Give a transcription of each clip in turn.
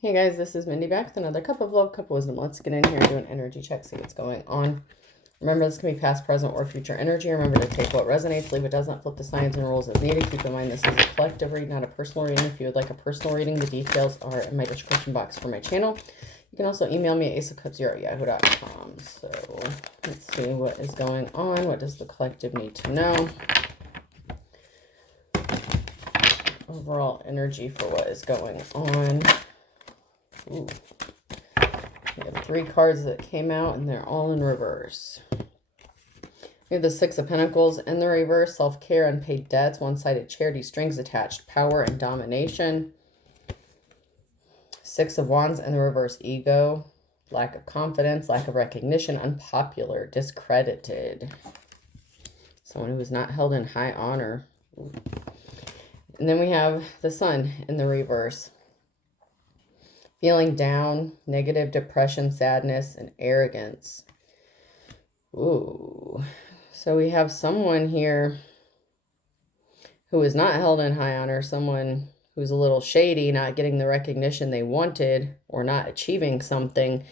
Hey guys, this is Mindy back with another cup of love, cup of wisdom. Let's get in here and do an energy check, see what's going on. Remember, this can be past, present, or future energy. Remember to take what resonates, leave what doesn't, flip the signs and rules as needed. Keep in mind this is a collective read, not a personal reading. If you would like a personal reading, the details are in my description box for my channel. You can also email me at aceofcups0@yahoo.com. So let's see what is going on. What does the collective need to know? Overall energy for what is going on. Ooh. We have 3 cards that came out and they're all in reverse. We have the 6 of Pentacles in the reverse, self-care, unpaid debts, one-sided charity, strings attached, power and domination. 6 of Wands in the reverse, ego, lack of confidence, lack of recognition, unpopular, discredited. Someone who is not held in high honor. Ooh. And then we have the Sun in the reverse. Feeling down, negative, depression, sadness, and arrogance. Ooh. So we have someone here who is not held in high honor, someone who's a little shady, not getting the recognition they wanted, or not achieving something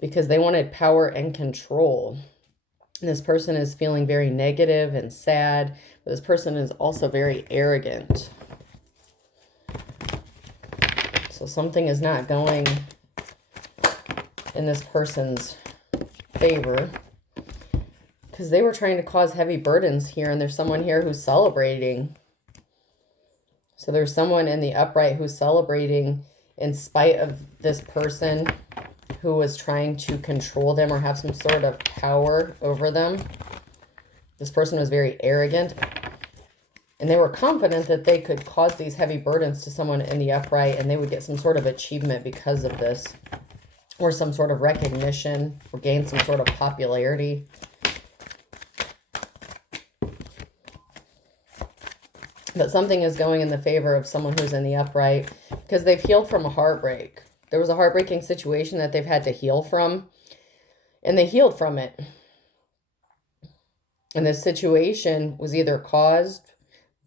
because they wanted power and control. And this person is feeling very negative and sad, but this person is also very arrogant. So something is not going in this person's favor because they were trying to cause heavy burdens here, and there's someone here who's celebrating. So there's someone in the upright who's celebrating in spite of this person who was trying to control them or have some sort of power over them. This person was very arrogant. And they were confident that they could cause these heavy burdens to someone in the upright and they would get some sort of achievement because of this, or some sort of recognition, or gain some sort of popularity. But something is going in the favor of someone who's in the upright because they've healed from a heartbreak. There was a heartbreaking situation that they've had to heal from, and they healed from it. And this situation was either caused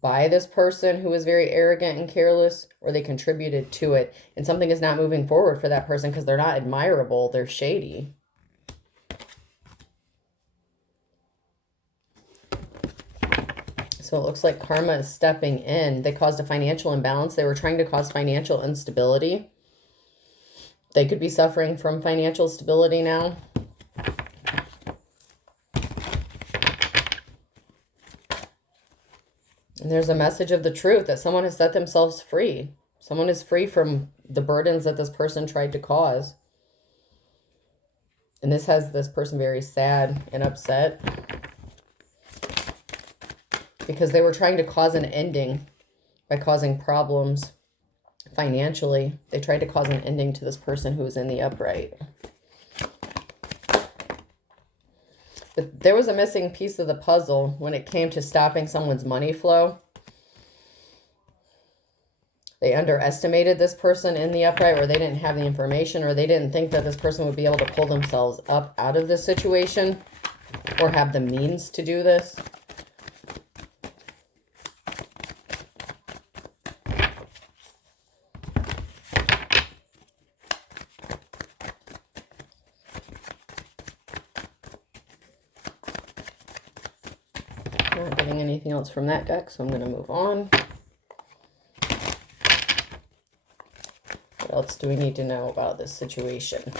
by this person who was very arrogant and careless, or they contributed to it. And something is not moving forward for that person because they're not admirable. They're shady. So it looks like karma is stepping in. They caused a financial imbalance. They were trying to cause financial instability. They could be suffering from financial stability now. And there's a message of the truth that someone has set themselves free. Someone is free from the burdens that this person tried to cause. And this has this person very sad and upset because they were trying to cause an ending by causing problems financially. They tried to cause an ending to this person who was in the upright. But there was a missing piece of the puzzle when it came to stopping someone's money flow. They underestimated this person in the upright, or they didn't have the information, or they didn't think that this person would be able to pull themselves up out of this situation or have the means to do this. Not getting anything else from that deck, so I'm going to move on. What else do we need to know about this situation?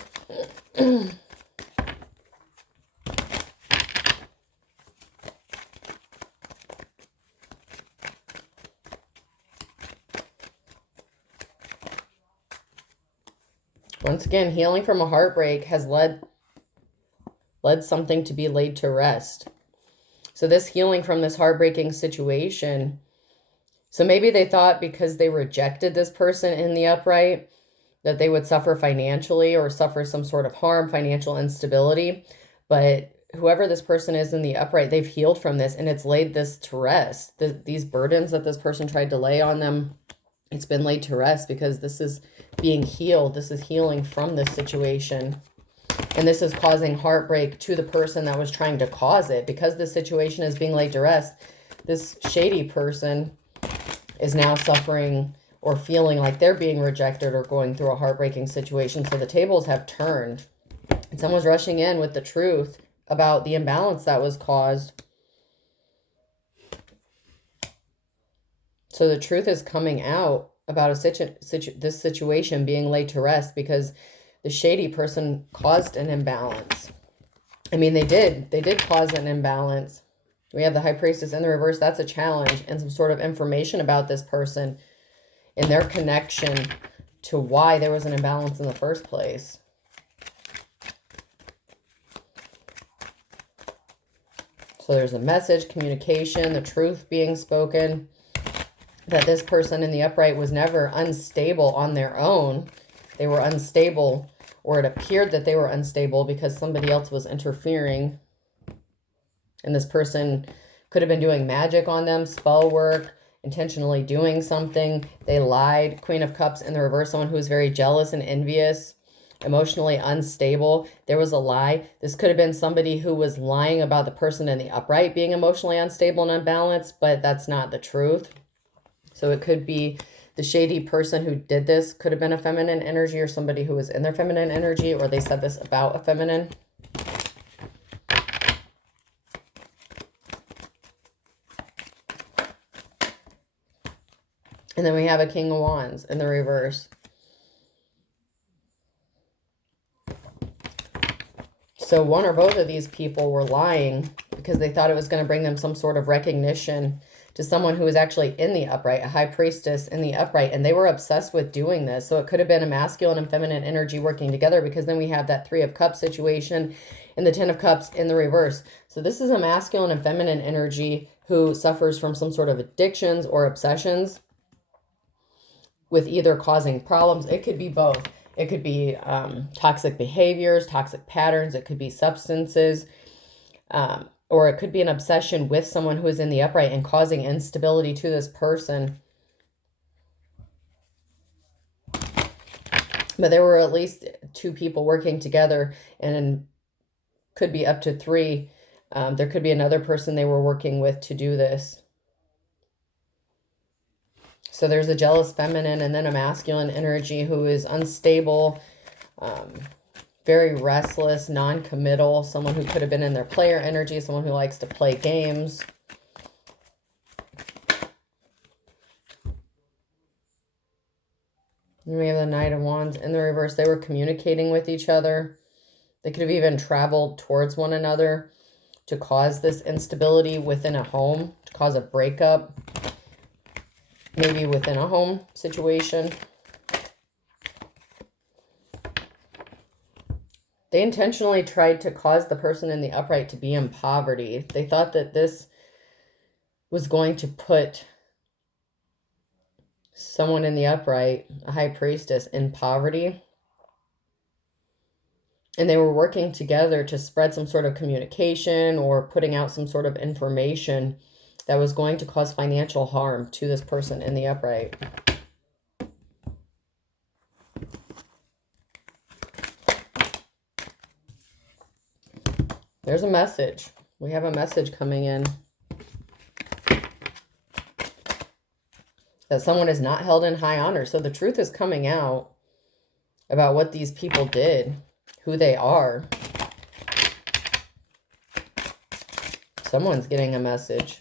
Once again, healing from a heartbreak has led something to be laid to rest. So this healing from this heartbreaking situation, so maybe they thought because they rejected this person in the upright that they would suffer financially or suffer some sort of harm, financial instability. But whoever this person is in the upright, they've healed from this and it's laid this to rest. These burdens that this person tried to lay on them, it's been laid to rest because this is being healed. This is healing from this situation. And this is causing heartbreak to the person that was trying to cause it. Because this situation is being laid to rest, this shady person is now suffering or feeling like they're being rejected or going through a heartbreaking situation. So the tables have turned and someone's rushing in with the truth about the imbalance that was caused. So the truth is coming out about this situation being laid to rest because the shady person caused an imbalance. I mean, they did cause an imbalance. We have the High Priestess in the reverse. That's a challenge and some sort of information about this person and their connection to why there was an imbalance in the first place. So there's a message, communication, the truth being spoken, that this person in the upright was never unstable on their own. They were unstable, or it appeared that they were unstable because somebody else was interfering. And this person could have been doing magic on them, spell work, intentionally doing something. They lied. Queen of Cups in the reverse, someone who was very jealous and envious, emotionally unstable. There was a lie. This could have been somebody who was lying about the person in the upright being emotionally unstable and unbalanced, but that's not the truth. So it could be the shady person who did this could have been a feminine energy or somebody who was in their feminine energy, or they said this about a feminine. And then we have a King of Wands in the reverse. So one or both of these people were lying because they thought it was going to bring them some sort of recognition to someone who was actually in the upright, a High Priestess in the upright, and they were obsessed with doing this. So it could have been a masculine and feminine energy working together, because then we have that Three of Cups situation and the Ten of Cups in the reverse. So this is a masculine and feminine energy who suffers from some sort of addictions or obsessions with either causing problems. It could be both. It could be toxic behaviors, toxic patterns. It could be substances, or it could be an obsession with someone who is in the upright and causing instability to this person. But there were at least two people working together, and could be up to three. There could be another person they were working with to do this. So there's a jealous feminine and then a masculine energy who is unstable, very restless, non-committal, someone who could have been in their player energy, someone who likes to play games. And we have the Knight of Wands in the reverse. They were communicating with each other. They could have even traveled towards one another to cause this instability within a home, to cause a breakup, maybe within a home situation. They intentionally tried to cause the person in the upright to be in poverty. They thought that this was going to put someone in the upright, a High Priestess, in poverty. And they were working together to spread some sort of communication or putting out some sort of information that was going to cause financial harm to this person in the upright. There's a message. We have a message coming in. That someone is not held in high honor. So the truth is coming out about what these people did, who they are. Someone's getting a message.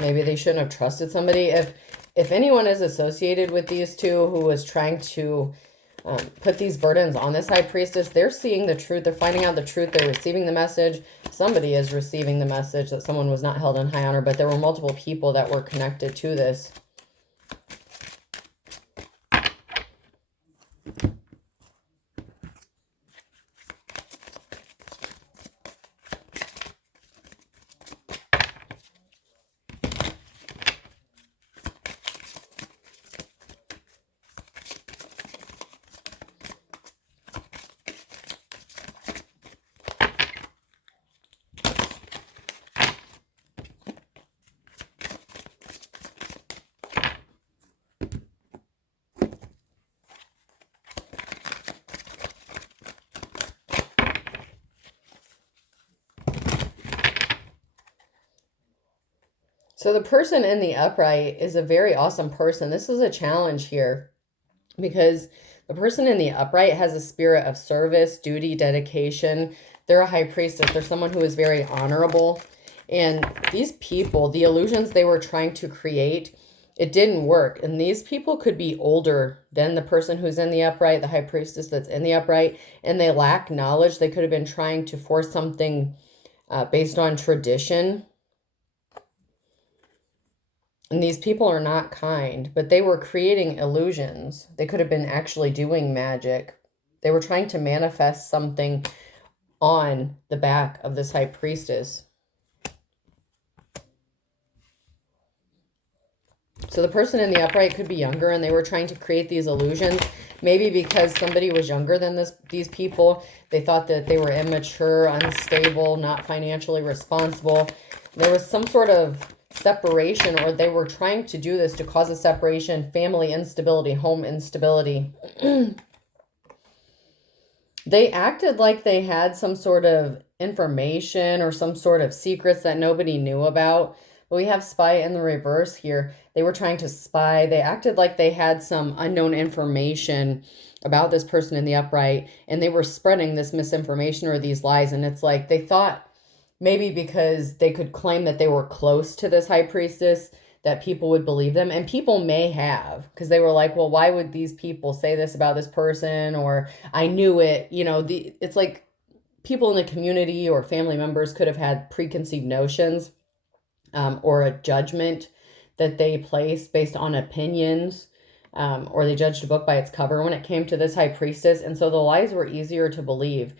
Maybe they shouldn't have trusted somebody. If anyone is associated with these two who was trying to put these burdens on this High Priestess, they're seeing the truth. They're finding out the truth. They're receiving the message. Somebody is receiving the message that someone was not held in high honor, but there were multiple people that were connected to this. So the person in the upright is a very awesome person. This is a challenge here because the person in the upright has a spirit of service, duty, dedication. They're a high priestess. They're someone who is very honorable. And these people, the illusions they were trying to create, it didn't work. And these people could be older than the person who's in the upright, the high priestess that's in the upright, and they lack knowledge. They could have been trying to force something based on tradition. And these people are not kind, but they were creating illusions. They could have been actually doing magic. They were trying to manifest something on the back of this high priestess. So the person in the upright could be younger, and they were trying to create these illusions. Maybe because somebody was younger than these people, they thought that they were immature, unstable, not financially responsible. There was some sort of separation, or they were trying to do this to cause a separation, family instability, home instability. They acted like they had some sort of information or some sort of secrets that nobody knew about. But we have spy in the reverse here. They were trying to spy. They acted like they had some unknown information about this person in the upright, and they were spreading this misinformation or these lies. And it's like they thought maybe because they could claim that they were close to this high priestess, that people would believe them. And people may have, because they were like, well, why would these people say this about this person? Or I knew it. You know, it's like people in the community or family members could have had preconceived notions or a judgment that they placed based on opinions, or they judged a book by its cover when it came to this high priestess. And so the lies were easier to believe.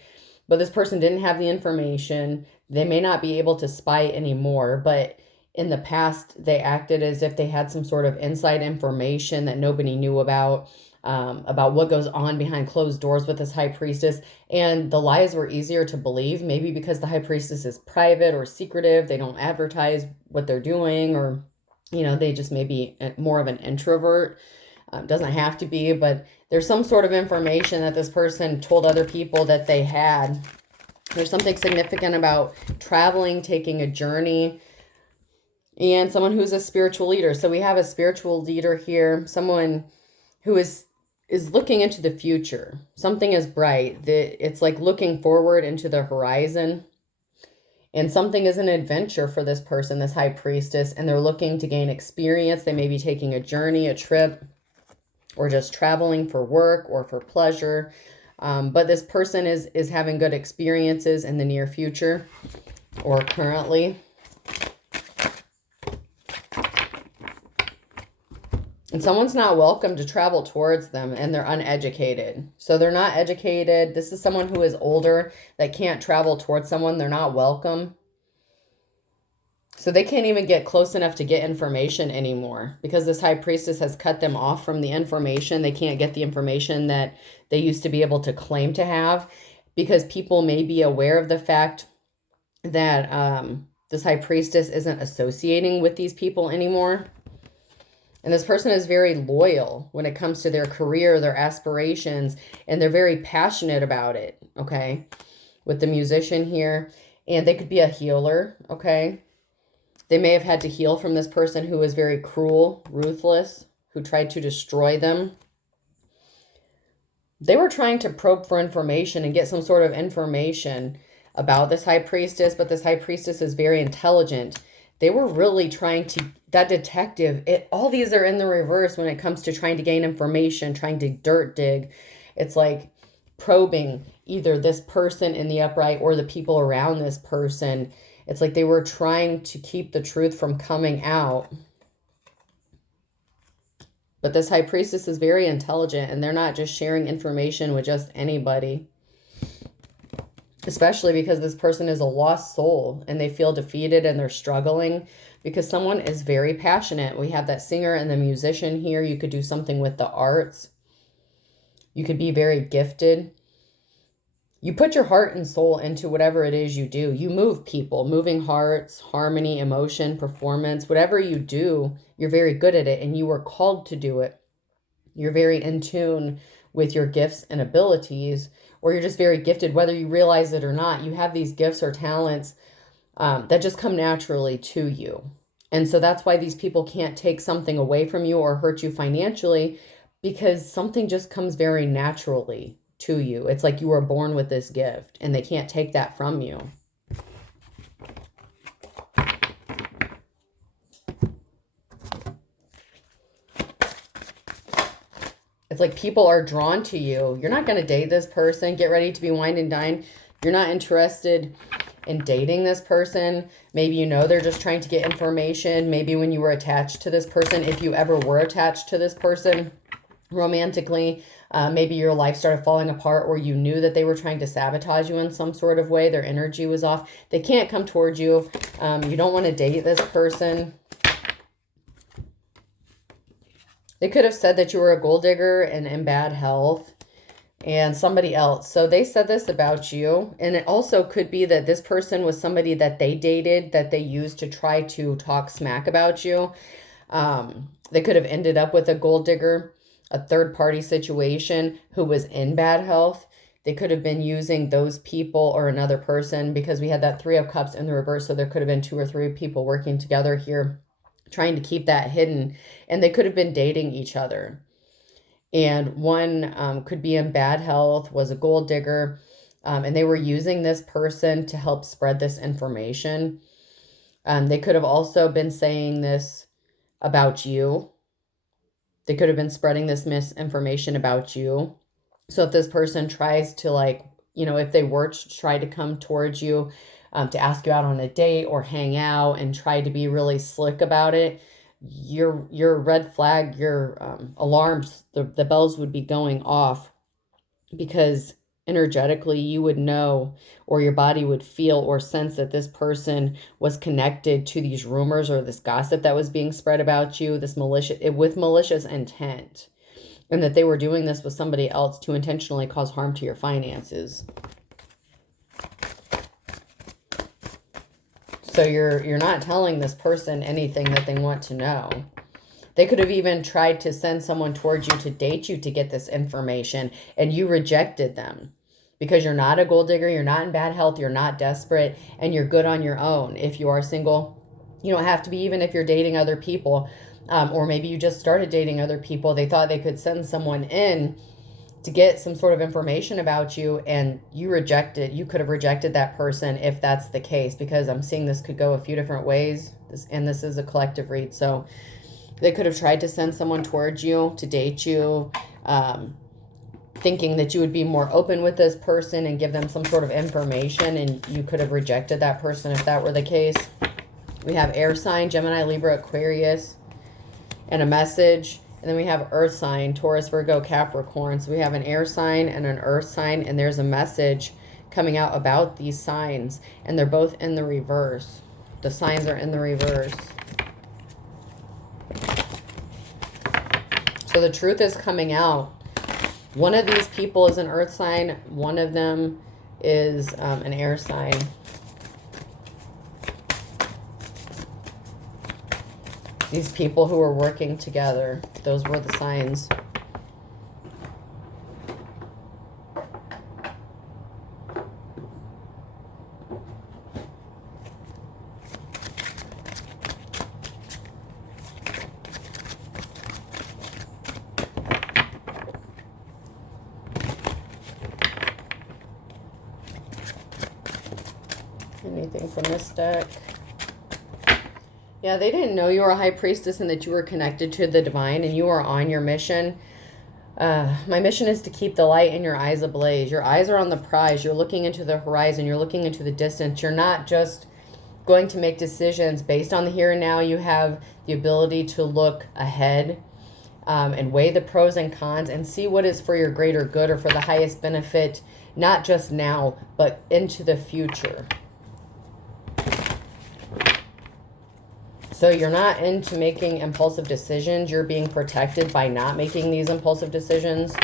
But this person didn't have the information. They may not be able to spy anymore, but in the past, they acted as if they had some sort of inside information that nobody knew about what goes on behind closed doors with this high priestess. And the lies were easier to believe, maybe because the high priestess is private or secretive. They don't advertise what they're doing, or, you know, they just may be more of an introvert. Doesn't have to be, but there's some sort of information that this person told other people that they had. There's something significant about traveling, taking a journey, and someone who's a spiritual leader. So we have a spiritual leader here, someone who is looking into the future. Something is bright. It's like looking forward into the horizon. And something is an adventure for this person, this high priestess, and they're looking to gain experience. They may be taking a journey, a trip, or just traveling for work or for pleasure. But this person is having good experiences in the near future or currently. And someone's not welcome to travel towards them, and they're uneducated. So they're not educated. This is someone who is older that can't travel towards someone. They're not welcome. So they can't even get close enough to get information anymore because this high priestess has cut them off from the information. They can't get the information that they used to be able to claim to have, because people may be aware of the fact that this high priestess isn't associating with these people anymore. And this person is very loyal when it comes to their career, their aspirations, and they're very passionate about it, okay? With the musician here. And they could be a healer, okay? They may have had to heal from this person who was very cruel, ruthless, who tried to destroy them. They were trying to probe for information and get some sort of information about this high priestess, but this high priestess is very intelligent. They were really trying to, that detective, all these are in the reverse when it comes to trying to gain information, trying to dirt dig. It's like probing either this person in the upright or the people around this person. It's like they were trying to keep the truth from coming out. But this high priestess is very intelligent, and they're not just sharing information with just anybody. Especially because this person is a lost soul and they feel defeated and they're struggling because someone is very passionate. We have that singer and the musician here. You could do something with the arts. You could be very gifted. You put your heart and soul into whatever it is you do. You move people, moving hearts, harmony, emotion, performance, whatever you do, you're very good at it and you were called to do it. You're very in tune with your gifts and abilities, or you're just very gifted, whether you realize it or not. You have these gifts or talents that just come naturally to you. And so that's why these people can't take something away from you or hurt you financially, because something just comes very naturally to you. It's like you were born with this gift and they can't take that from you. It's like people are drawn to you. You're not going to date this person. Get ready to be wined and dined. You're not interested in dating this person. Maybe you know they're just trying to get information. Maybe when you were attached to this person, if you ever were attached to this person romantically, maybe your life started falling apart, or you knew that they were trying to sabotage you in some sort of way. Their energy was off. They can't come towards you. You don't want to date this person. They could have said that you were a gold digger and in bad health and somebody else. So they said this about you. And it also could be that this person was somebody that they dated, that they used to try to talk smack about you. They could have ended up with a gold digger, a third party situation who was in bad health. They could have been using those people or another person, because we had that 3 of Cups in the reverse. So there could have been 2 or 3 people working together here, trying to keep that hidden. And they could have been dating each other. And one could be in bad health, was a gold digger, and they were using this person to help spread this information. They could have also been saying this about you. They could have been spreading this misinformation about you. So if this person tries to, like, you know, if they were to try to come towards you, to ask you out on a date or hang out and try to be really slick about it, your red flag, your alarms, the bells would be going off, because energetically you would know, or your body would feel or sense, that this person was connected to these rumors or this gossip that was being spread about you, this with malicious intent, and that they were doing this with somebody else to intentionally cause harm to your finances. So you're not telling this person anything that they want to know. They could have even tried to send someone towards you to date you to get this information, and you rejected them because you're not a gold digger, you're not in bad health, you're not desperate, and you're good on your own. If you are single, you don't have to be, even if you're dating other people, or maybe you just started dating other people. They thought they could send someone in to get some sort of information about you, and you could have rejected that person if that's the case, because I'm seeing this could go a few different ways, and this is a collective read. So they could have tried to send someone towards you to date you, thinking that you would be more open with this person and give them some sort of information, and you could have rejected that person if that were the case. We have air sign, Gemini, Libra, Aquarius, and a message. And then we have earth sign, Taurus, Virgo, Capricorn. So we have an air sign and an earth sign, and there's a message coming out about these signs, and they're both in the reverse. The signs are in the reverse. So the truth is coming out. One of these people is an earth sign. One of them is an air sign. These people who were working together, those were the signs. Anything from this deck? Yeah, they didn't know you were a high priestess and that you were connected to the divine and you are on your mission. My mission is to keep the light in your eyes ablaze. Your eyes are on the prize. You're looking into the horizon. You're looking into the distance. You're not just going to make decisions based on the here and now. You have the ability to look ahead and weigh the pros and cons and see what is for your greater good or for the highest benefit, not just now, but into the future. So you're not into making impulsive decisions. You're being protected by not making these impulsive decisions,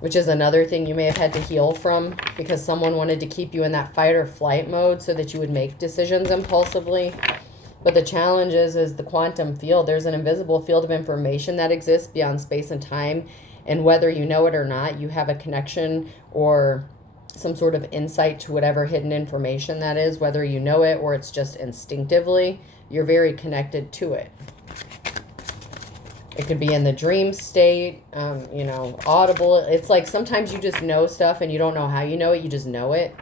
which is another thing you may have had to heal from, because someone wanted to keep you in that fight or flight mode so that you would make decisions impulsively. But the challenge is the quantum field. There's an invisible field of information that exists beyond space and time. And whether you know it or not, you have a connection or some sort of insight to whatever hidden information that is, whether you know it or it's just instinctively, you're very connected to it. It could be in the dream state, you know, audible. It's like sometimes you just know stuff and you don't know how you know it, you just know it.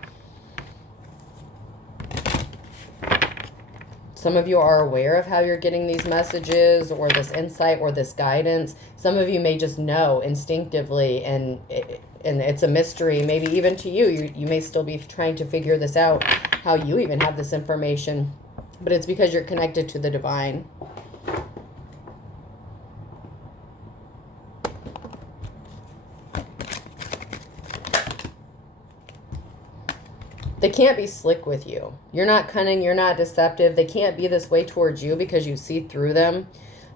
Some of you are aware of how you're getting these messages or this insight or this guidance. Some of you may just know instinctively, and it's a mystery, maybe even to you. You may still be trying to figure this out, how you even have this information. But it's because you're connected to the divine. They can't be slick with you. You're not cunning. You're not deceptive. They can't be this way towards you because you see through them.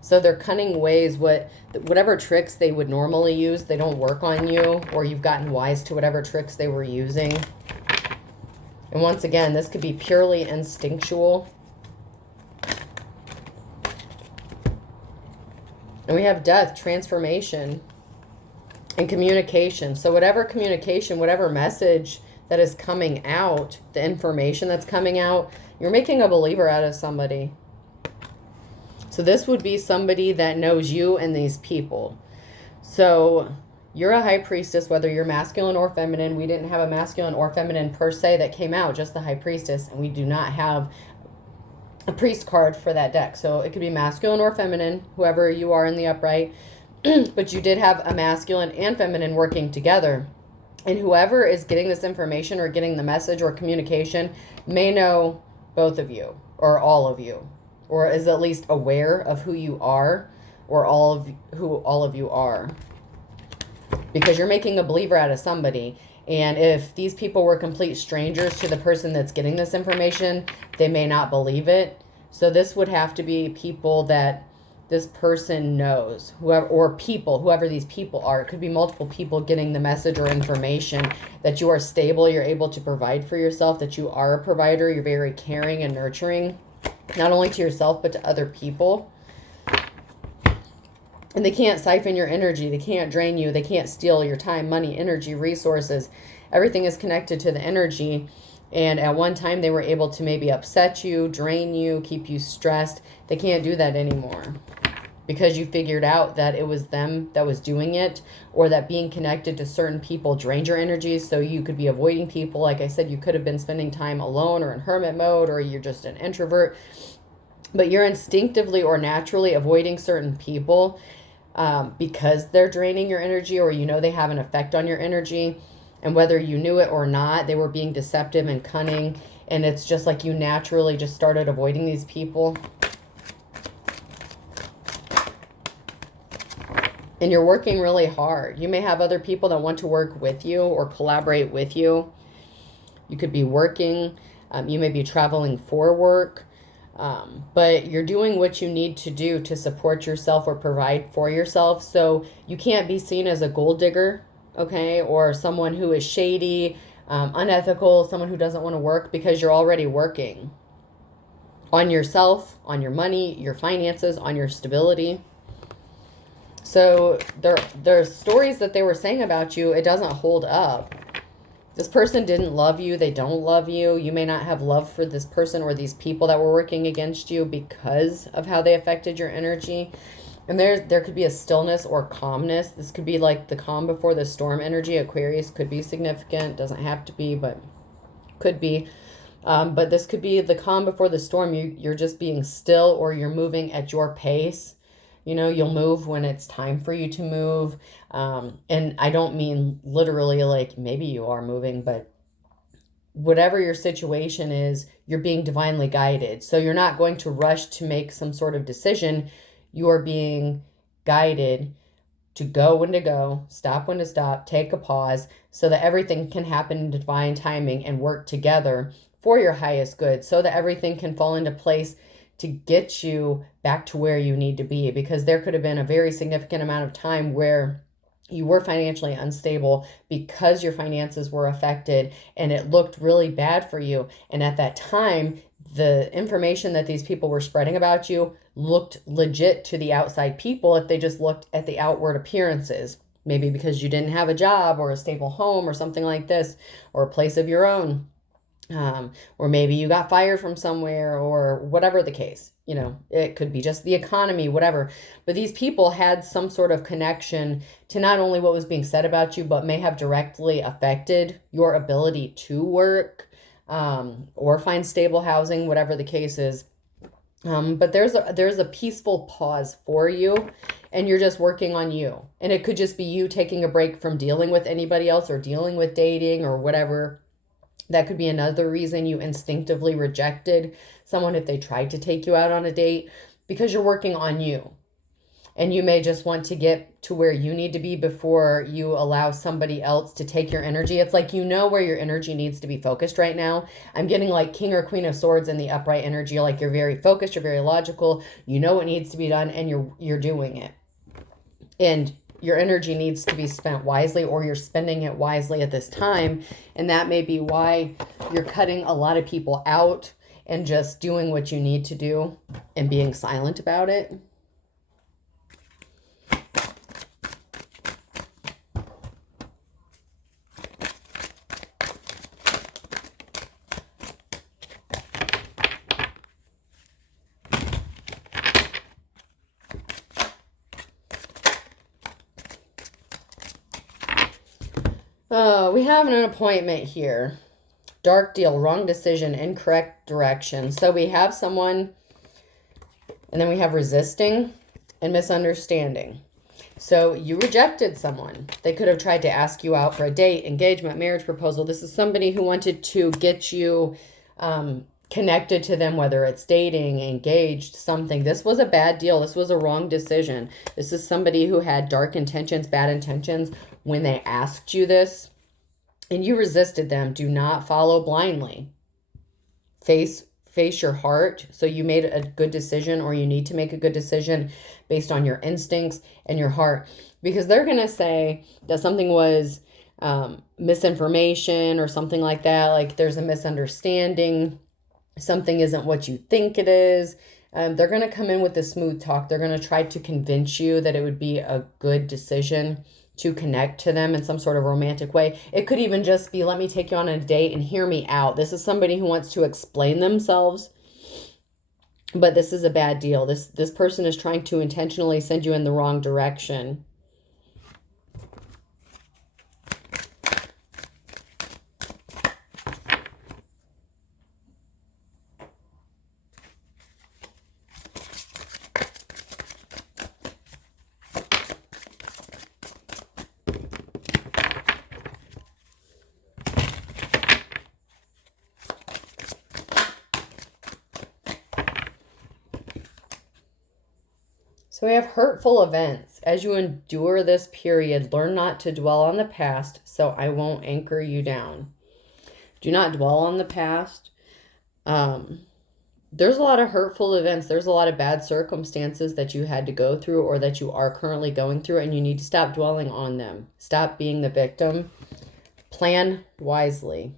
So their cunning ways, whatever tricks they would normally use, they don't work on you, or you've gotten wise to whatever tricks they were using. And once again, this could be purely instinctual. And we have death, transformation, and communication. So whatever communication, whatever message that is coming out, the information that's coming out, you're making a believer out of somebody. So this would be somebody that knows you and these people. So you're a high priestess, whether you're masculine or feminine. We didn't have a masculine or feminine per se that came out, just the high priestess. And we do not have a priest card for that deck. So it could be masculine or feminine, whoever you are in the upright. But you did have a masculine and feminine working together. And whoever is getting this information or getting the message or communication may know both of you or all of you, or is at least aware of who you are or who all of you are. Because you're making a believer out of somebody. And if these people were complete strangers to the person that's getting this information, they may not believe it. So this would have to be people that this person knows, whoever these people are. It could be multiple people getting the message or information that you are stable, you're able to provide for yourself, that you are a provider, you're very caring and nurturing, not only to yourself, but to other people. And they can't siphon your energy, they can't drain you, they can't steal your time, money, energy, resources. Everything is connected to the energy. And at one time they were able to maybe upset you, drain you, keep you stressed. They can't do that anymore because you figured out that it was them that was doing it, or that being connected to certain people drained your energy. So you could be avoiding people. Like I said, you could have been spending time alone or in hermit mode, or you're just an introvert. But you're instinctively or naturally avoiding certain people because they're draining your energy, or you know they have an effect on your energy. And whether you knew it or not, they were being deceptive and cunning. And it's just like you naturally just started avoiding these people. And you're working really hard. You may have other people that want to work with you or collaborate with you. You could be working. You may be traveling for work. But you're doing what you need to do to support yourself or provide for yourself. So you can't be seen as a gold digger, okay, or someone who is shady, unethical, someone who doesn't want to work, because you're already working on yourself, on your money, your finances, on your stability. So there's stories that they were saying about you, it doesn't hold up. This person didn't love you. They don't love you. You may not have love for this person or these people that were working against you because of how they affected your energy. And there could be a stillness or calmness. This could be like the calm before the storm energy. Aquarius could be significant. Doesn't have to be, but could be. But this could be the calm before the storm. You're just being still, or you're moving at your pace. You know, you'll move when it's time for you to move. And I don't mean literally like maybe you are moving, but whatever your situation is, you're being divinely guided. So you're not going to rush to make some sort of decision. You are being guided to go when to go, stop when to stop, take a pause, so that everything can happen in divine timing and work together for your highest good, so that everything can fall into place to get you back to where you need to be. Because there could have been a very significant amount of time where you were financially unstable because your finances were affected and it looked really bad for you. And at that time, the information that these people were spreading about you looked legit to the outside people if they just looked at the outward appearances. Maybe because you didn't have a job or a stable home or something like this, or a place of your own. Or maybe you got fired from somewhere, or whatever the case. You know, it could be just the economy, whatever. But these people had some sort of connection to not only what was being said about you, but may have directly affected your ability to work, or find stable housing, whatever the case is. But there's a peaceful pause for you, and you're just working on you. And it could just be you taking a break from dealing with anybody else, or dealing with dating, or whatever. That could be another reason you instinctively rejected someone if they tried to take you out on a date, because you're working on you. And you may just want to get to where you need to be before you allow somebody else to take your energy. It's like, you know where your energy needs to be focused right now. I'm getting like King or Queen of Swords in the upright energy. Like, you're very focused, you're very logical, you know what needs to be done, and you're doing it. And your energy needs to be spent wisely, or you're spending it wisely at this time. And that may be why you're cutting a lot of people out and just doing what you need to do and being silent about it. We have an appointment here. Dark deal, wrong decision, incorrect direction. So we have someone, and then we have resisting and misunderstanding. So you rejected someone. They could have tried to ask you out for a date, engagement, marriage proposal. This is somebody who wanted to get you connected to them, whether it's dating, engaged, something. This was a bad deal. This was a wrong decision. This is somebody who had dark intentions, bad intentions when they asked you this, and you resisted them. Do not follow blindly. Face your heart. So you made a good decision, or you need to make a good decision based on your instincts and your heart, because they're going to say that something was misinformation or something like that. Like, there's a misunderstanding. Something isn't what you think it is. They're going to come in with the smooth talk. They're going to try to convince you that it would be a good decision to connect to them in some sort of romantic way. It could even just be, let me take you on a date and hear me out. This is somebody who wants to explain themselves, but this is a bad deal. This person is trying to intentionally send you in the wrong direction. So we have hurtful events. As you endure this period, learn not to dwell on the past, so I won't anchor you down. Do not dwell on the past. There's a lot of hurtful events. There's a lot of bad circumstances that you had to go through, or that you are currently going through, and you need to stop dwelling on them. Stop being the victim. Plan wisely.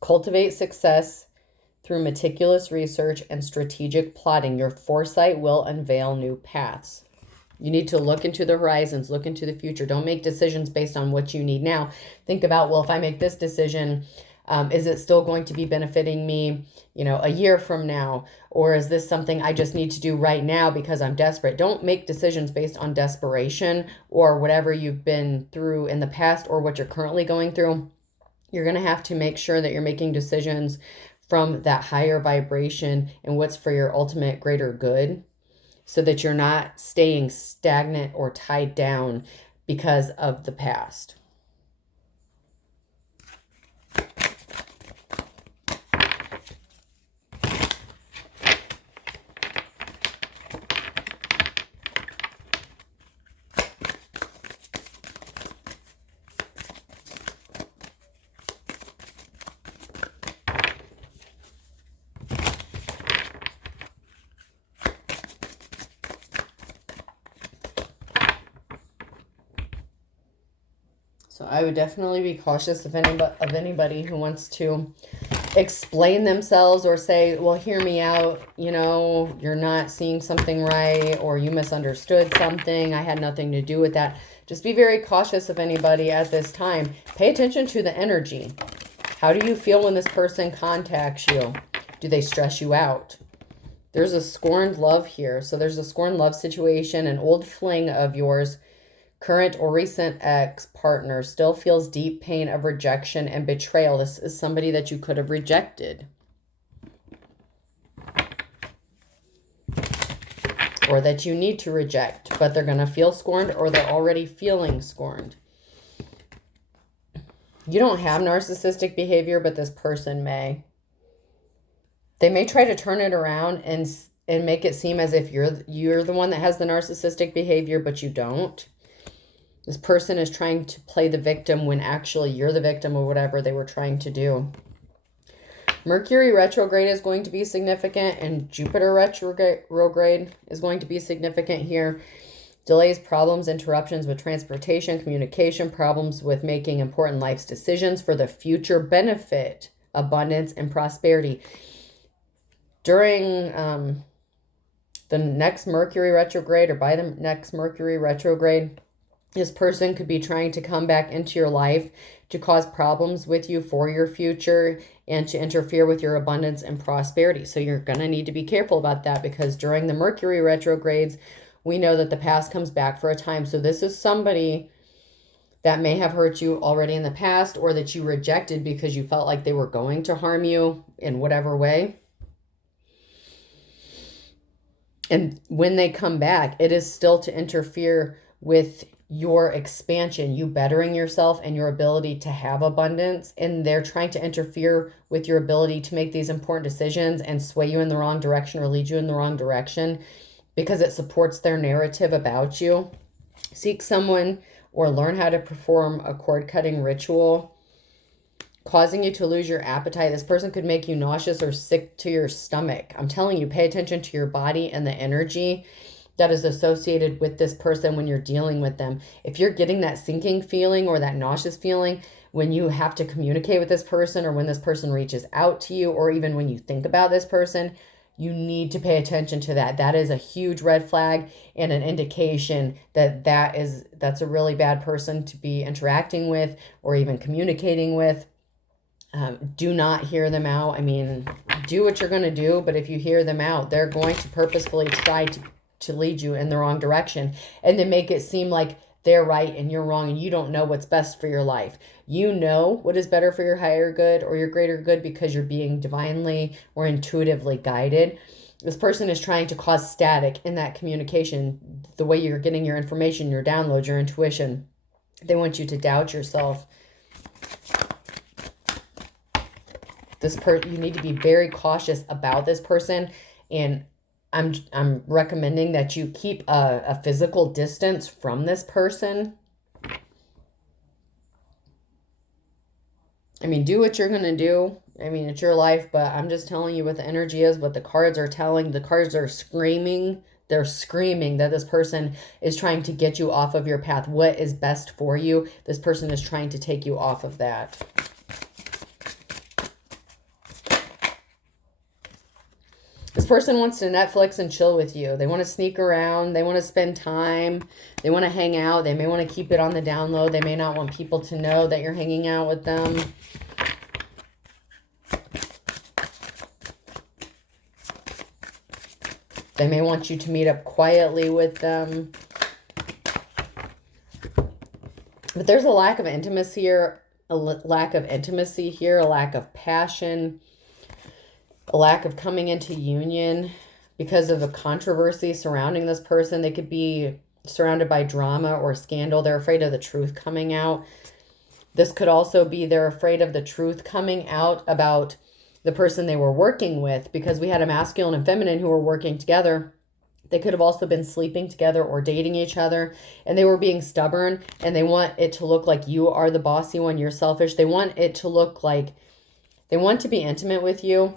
Cultivate success through meticulous research and strategic plotting. Your foresight will unveil new paths. You need to look into the horizons, look into the future. Don't make decisions based on what you need now. Think about, well, if I make this decision, is it still going to be benefiting me, a year from now? Or is this something I just need to do right now because I'm desperate? Don't make decisions based on desperation or whatever you've been through in the past or what you're currently going through. You're going to have to make sure that you're making decisions from that higher vibration and what's for your ultimate greater good, so that you're not staying stagnant or tied down because of the past. So I would definitely be cautious of anybody who wants to explain themselves or say, well, hear me out, you know, you're not seeing something right, or you misunderstood something, I had nothing to do with that. Just be very cautious of anybody at this time. Pay attention to the energy. How do you feel when this person contacts you? Do they stress you out? There's a scorned love here. So there's a scorned love situation. An old fling of yours, current or recent ex-partner, still feels deep pain of rejection and betrayal. This is somebody that you could have rejected, or that you need to reject, but they're going to feel scorned, or they're already feeling scorned. You don't have narcissistic behavior, but this person may. They may try to turn it around and make it seem as if you're the one that has the narcissistic behavior, but you don't. This person is trying to play the victim when actually you're the victim of whatever they were trying to do. Mercury retrograde is going to be significant, and Jupiter retrograde is going to be significant here. Delays, problems, interruptions with transportation, communication, problems with making important life decisions for the future benefit, abundance, and prosperity. During the next Mercury retrograde, or by the next Mercury retrograde, this person could be trying to come back into your life to cause problems with you for your future and to interfere with your abundance and prosperity. So you're going to need to be careful about that, because during the Mercury retrogrades, we know that the past comes back for a time. So this is somebody that may have hurt you already in the past, or that you rejected because you felt like they were going to harm you in whatever way. And when they come back, it is still to interfere with your expansion, you bettering yourself and your ability to have abundance. And they're trying to interfere with your ability to make these important decisions and sway you in the wrong direction or lead you in the wrong direction, because it supports their narrative about you. Seek someone or learn how to perform a cord-cutting ritual, causing you to lose your appetite. This person could make you nauseous or sick to your stomach. I'm telling you, pay attention to your body and the energy that is associated with this person when you're dealing with them. If you're getting that sinking feeling or that nauseous feeling when you have to communicate with this person, or when this person reaches out to you, or even when you think about this person, you need to pay attention to that. That is a huge red flag and an indication that that's a really bad person to be interacting with or even communicating with. Do not hear them out. I mean, do what you're going to do, but if you hear them out, they're going to purposefully try to lead you in the wrong direction, and then make it seem like they're right and you're wrong, and you don't know what's best for your life. You know what is better for your higher good or your greater good, because you're being divinely or intuitively guided. This person is trying to cause static in that communication, the way you're getting your information, your downloads, your intuition. They want you to doubt yourself. You need to be very cautious about this person, and I'm recommending that you keep a physical distance from this person. I mean, do what you're going to do. I mean, it's your life, but I'm just telling you what the energy is, what the cards are telling. The cards are screaming. They're screaming that this person is trying to get you off of your path. What is best for you? This person is trying to take you off of that. This person wants to Netflix and chill with you. They want to sneak around. They want to spend time. They want to hang out. They may want to keep it on the down low. They may not want people to know that you're hanging out with them. They may want you to meet up quietly with them. But there's a lack of intimacy here, a lack of passion, a lack of coming into union because of a controversy surrounding this person. They could be surrounded by drama or scandal. They're afraid of the truth coming out. This could also be they're afraid of the truth coming out about the person they were working with, because we had a masculine and feminine who were working together. They could have also been sleeping together or dating each other, and they were being stubborn, and they want it to look like you are the bossy one, you're selfish. They want it to look like they want to be intimate with you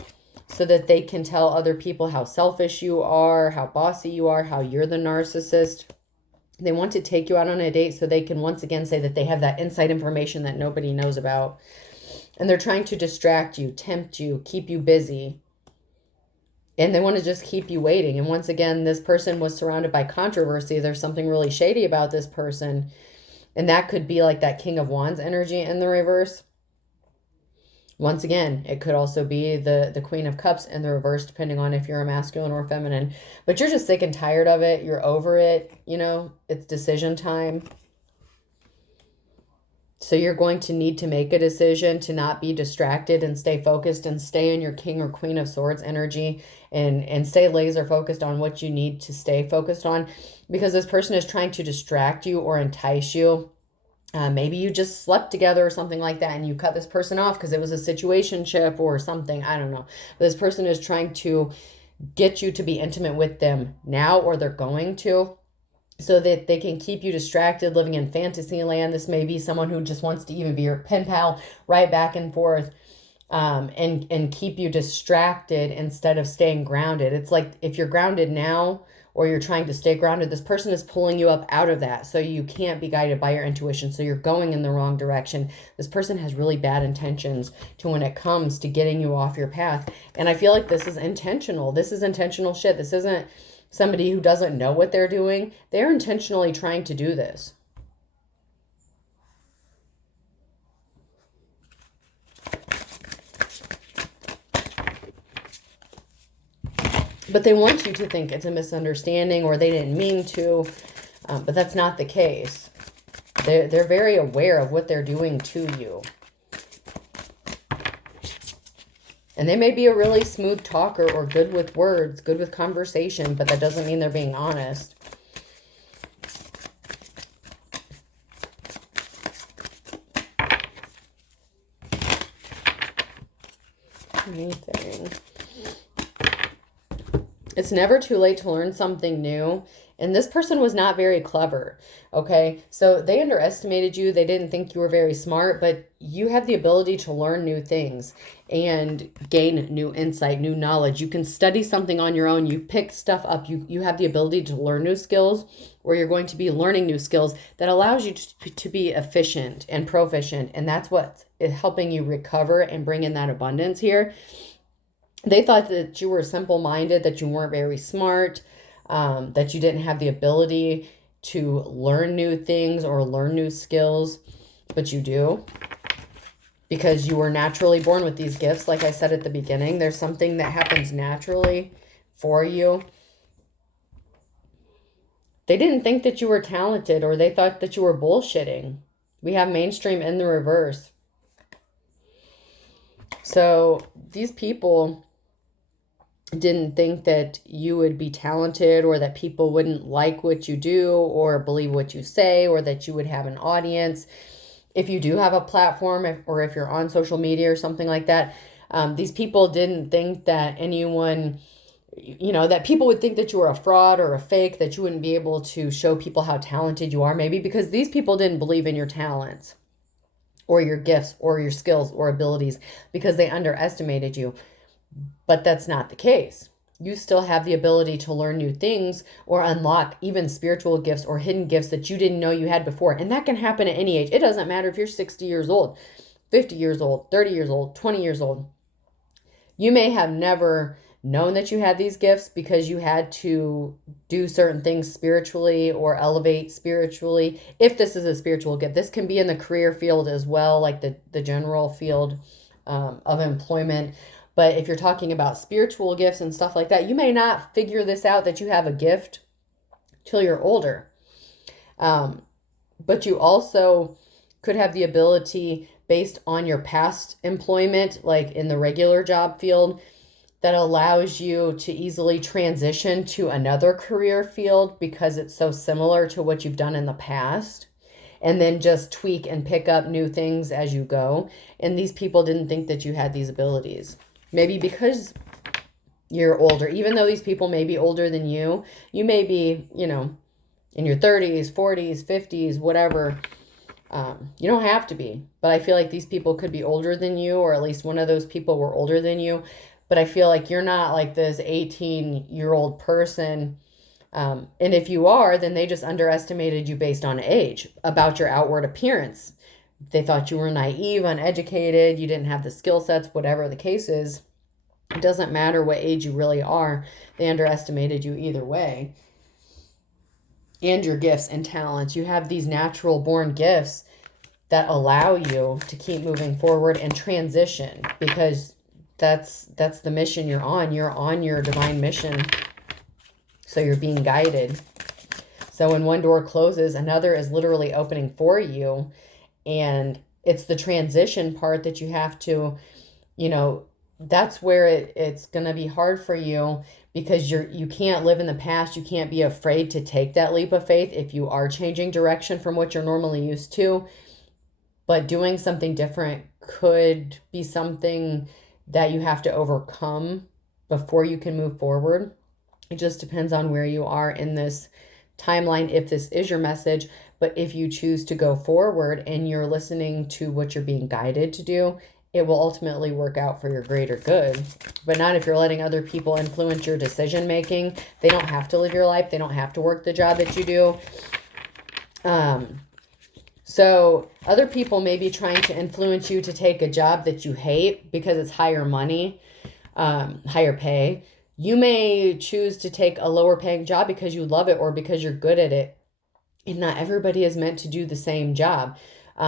so that they can tell other people how selfish you are, how bossy you are, how you're the narcissist. They want to take you out on a date so they can once again say that they have that inside information that nobody knows about. And they're trying to distract you, tempt you, keep you busy. And they want to just keep you waiting. And once again, this person was surrounded by controversy. There's something really shady about this person. And that could be like that King of Wands energy in the reverse. Once again, it could also be the Queen of Cups in the reverse, depending on if you're a masculine or feminine. But you're just sick and tired of it. You're over it. You know, it's decision time. So you're going to need to make a decision to not be distracted and stay focused and stay in your King or Queen of Swords energy and stay laser focused on what you need to stay focused on, because this person is trying to distract you or entice you. Maybe you just slept together or something like that and you cut this person off because it was a situationship or something. I don't know. But this person is trying to get you to be intimate with them now, or they're going to, so that they can keep you distracted, living in fantasy land. This may be someone who just wants to even be your pen pal, right back and forth, and keep you distracted instead of staying grounded. It's like if you're grounded now or you're trying to stay grounded, this person is pulling you up out of that. So you can't be guided by your intuition. So you're going in the wrong direction. This person has really bad intentions to when it comes to getting you off your path. And I feel like this is intentional. This is intentional shit. This isn't somebody who doesn't know what they're doing. They're intentionally trying to do this. But they want you to think it's a misunderstanding or they didn't mean to, but that's not the case. They're very aware of what they're doing to you. And they may be a really smooth talker or good with words, good with conversation, but that doesn't mean they're being honest. Anything. It's never too late to learn something new. And this person was not very clever, okay? So they underestimated you. They didn't think you were very smart, but you have the ability to learn new things and gain new insight, new knowledge. You can study something on your own. You pick stuff up. You have the ability to learn new skills, or you're going to be learning new skills that allows you to be efficient and proficient. And that's what is helping you recover and bring in that abundance here. They thought that you were simple-minded, that you weren't very smart, that you didn't have the ability to learn new things or learn new skills, but you do, because you were naturally born with these gifts. Like I said at the beginning, there's something that happens naturally for you. They didn't think that you were talented, or they thought that you were bullshitting. We have mainstream in the reverse. So these people didn't think that you would be talented, or that people wouldn't like what you do or believe what you say, or that you would have an audience. If you do have a platform, or if you're on social media or something like that, these people didn't think that anyone, that people would think that you were a fraud or a fake, that you wouldn't be able to show people how talented you are, maybe because these people didn't believe in your talents or your gifts or your skills or abilities, because they underestimated you. But that's not the case. You still have the ability to learn new things or unlock even spiritual gifts or hidden gifts that you didn't know you had before. And that can happen at any age. It doesn't matter if you're 60 years old, 50 years old, 30 years old, 20 years old. You may have never known that you had these gifts because you had to do certain things spiritually or elevate spiritually. If this is a spiritual gift, this can be in the career field as well, like the general field of employment. But if you're talking about spiritual gifts and stuff like that, you may not figure this out, that you have a gift, till you're older. But you also could have the ability, based on your past employment, like in the regular job field, that allows you to easily transition to another career field because it's so similar to what you've done in the past, and then just tweak and pick up new things as you go. And these people didn't think that you had these abilities. Maybe because you're older, even though these people may be older than you may be, in your 30s, 40s, 50s, whatever. You don't have to be, but I feel like these people could be older than you, or at least one of those people were older than you. But I feel like you're not like this 18-year-old person. And if you are, then they just underestimated you based on age, about your outward appearance. They thought you were naive, uneducated, you didn't have the skill sets, whatever the case is. It doesn't matter what age you really are. They underestimated you either way. And your gifts and talents. You have these natural born gifts that allow you to keep moving forward and transition, because that's the mission you're on. You're on your divine mission. So you're being guided. So when one door closes, another is literally opening for you. And it's the transition part that you have to, that's where it's going to be hard for you, because you can't live in the past. You can't be afraid to take that leap of faith if you are changing direction from what you're normally used to. But doing something different could be something that you have to overcome before you can move forward. It just depends on where you are in this timeline, if this is your message. But if you choose to go forward and you're listening to what you're being guided to do, it will ultimately work out for your greater good. But not if you're letting other people influence your decision making. They don't have to live your life. They don't have to work the job that you do. So other people may be trying to influence you to take a job that you hate because it's higher money, higher pay. You may choose to take a lower paying job because you love it or because you're good at it. And not everybody is meant to do the same job.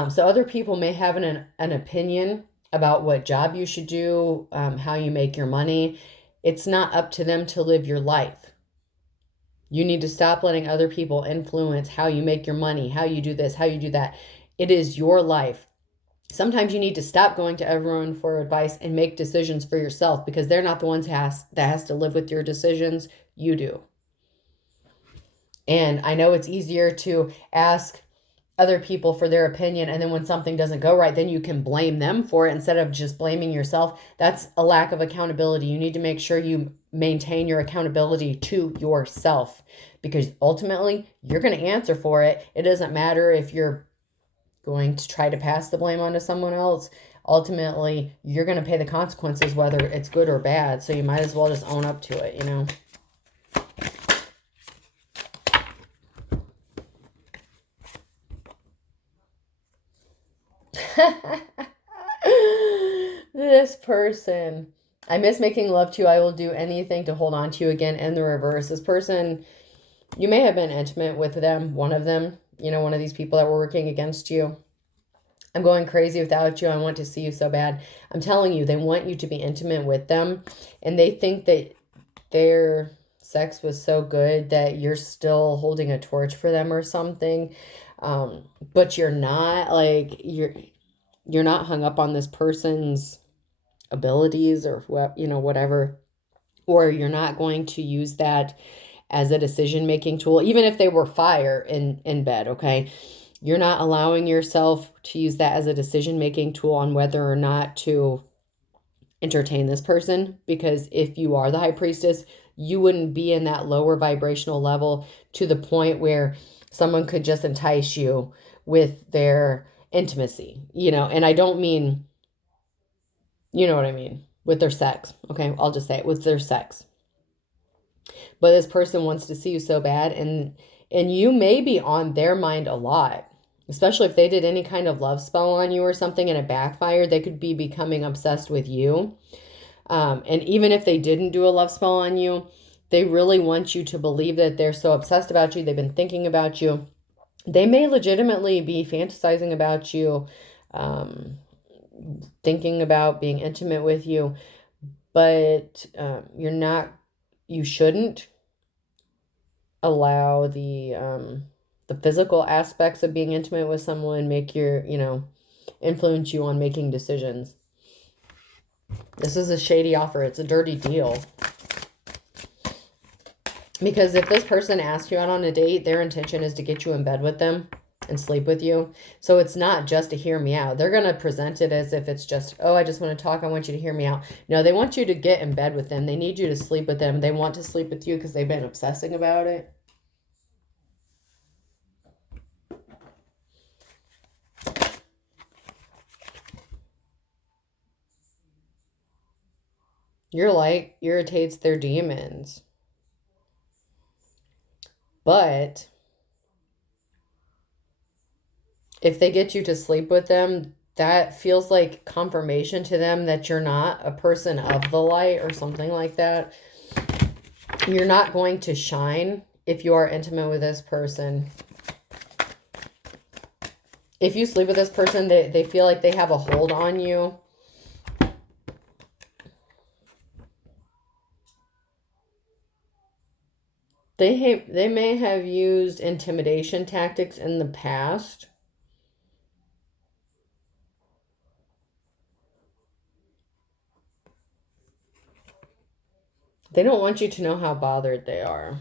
So other people may have an opinion about what job you should do, how you make your money. It's not up to them to live your life. You need to stop letting other people influence how you make your money, how you do this, how you do that. It is your life. Sometimes you need to stop going to everyone for advice and make decisions for yourself, because they're not the ones that has to live with your decisions. You do. And I know it's easier to ask other people for their opinion, and then when something doesn't go right, then you can blame them for it instead of just blaming yourself. That's a lack of accountability. You need to make sure you maintain your accountability to yourself, because ultimately you're going to answer for it. It doesn't matter if you're going to try to pass the blame onto someone else. Ultimately, you're going to pay the consequences, whether it's good or bad. So you might as well just own up to it, This person. I miss making love to you. I will do anything to hold on to you again. In the reverse, this person, you may have been intimate with them, one of them, one of these people that were working against you. I'm going crazy without you. I want to see you so bad. I'm telling you, they want you to be intimate with them, and they think that their sex was so good that you're still holding a torch for them or something. But you're not. Like, you're not hung up on this person's abilities or whatever, or you're not going to use that as a decision-making tool, even if they were fire in bed, okay? You're not allowing yourself to use that as a decision-making tool on whether or not to entertain this person, because if you are the high priestess, you wouldn't be in that lower vibrational level to the point where someone could just entice you with their intimacy, and I don't mean, you know what I mean, with their sex, okay? I'll just say it, with their sex. But this person wants to see you so bad, and you may be on their mind a lot, especially if they did any kind of love spell on you or something and it backfired. They could be becoming obsessed with you. And even if they didn't do a love spell on you, they really want you to believe that they're so obsessed about you. They've been thinking about you. They may legitimately be fantasizing about you, thinking about being intimate with you, but you shouldn't allow the physical aspects of being intimate with someone make influence you on making decisions. This is a shady offer. It's a dirty deal. Because if this person asks you out on a date, their intention is to get you in bed with them and sleep with you. So it's not just to hear me out. They're going to present it as if it's just, oh, I just want to talk. I want you to hear me out. No, they want you to get in bed with them. They need you to sleep with them. They want to sleep with you because they've been obsessing about it. Your light irritates their demons. But if they get you to sleep with them, that feels like confirmation to them that you're not a person of the light or something like that. You're not going to shine if you are intimate with this person. If you sleep with this person, they feel like they have a hold on you. They may have used intimidation tactics in the past. They don't want you to know how bothered they are.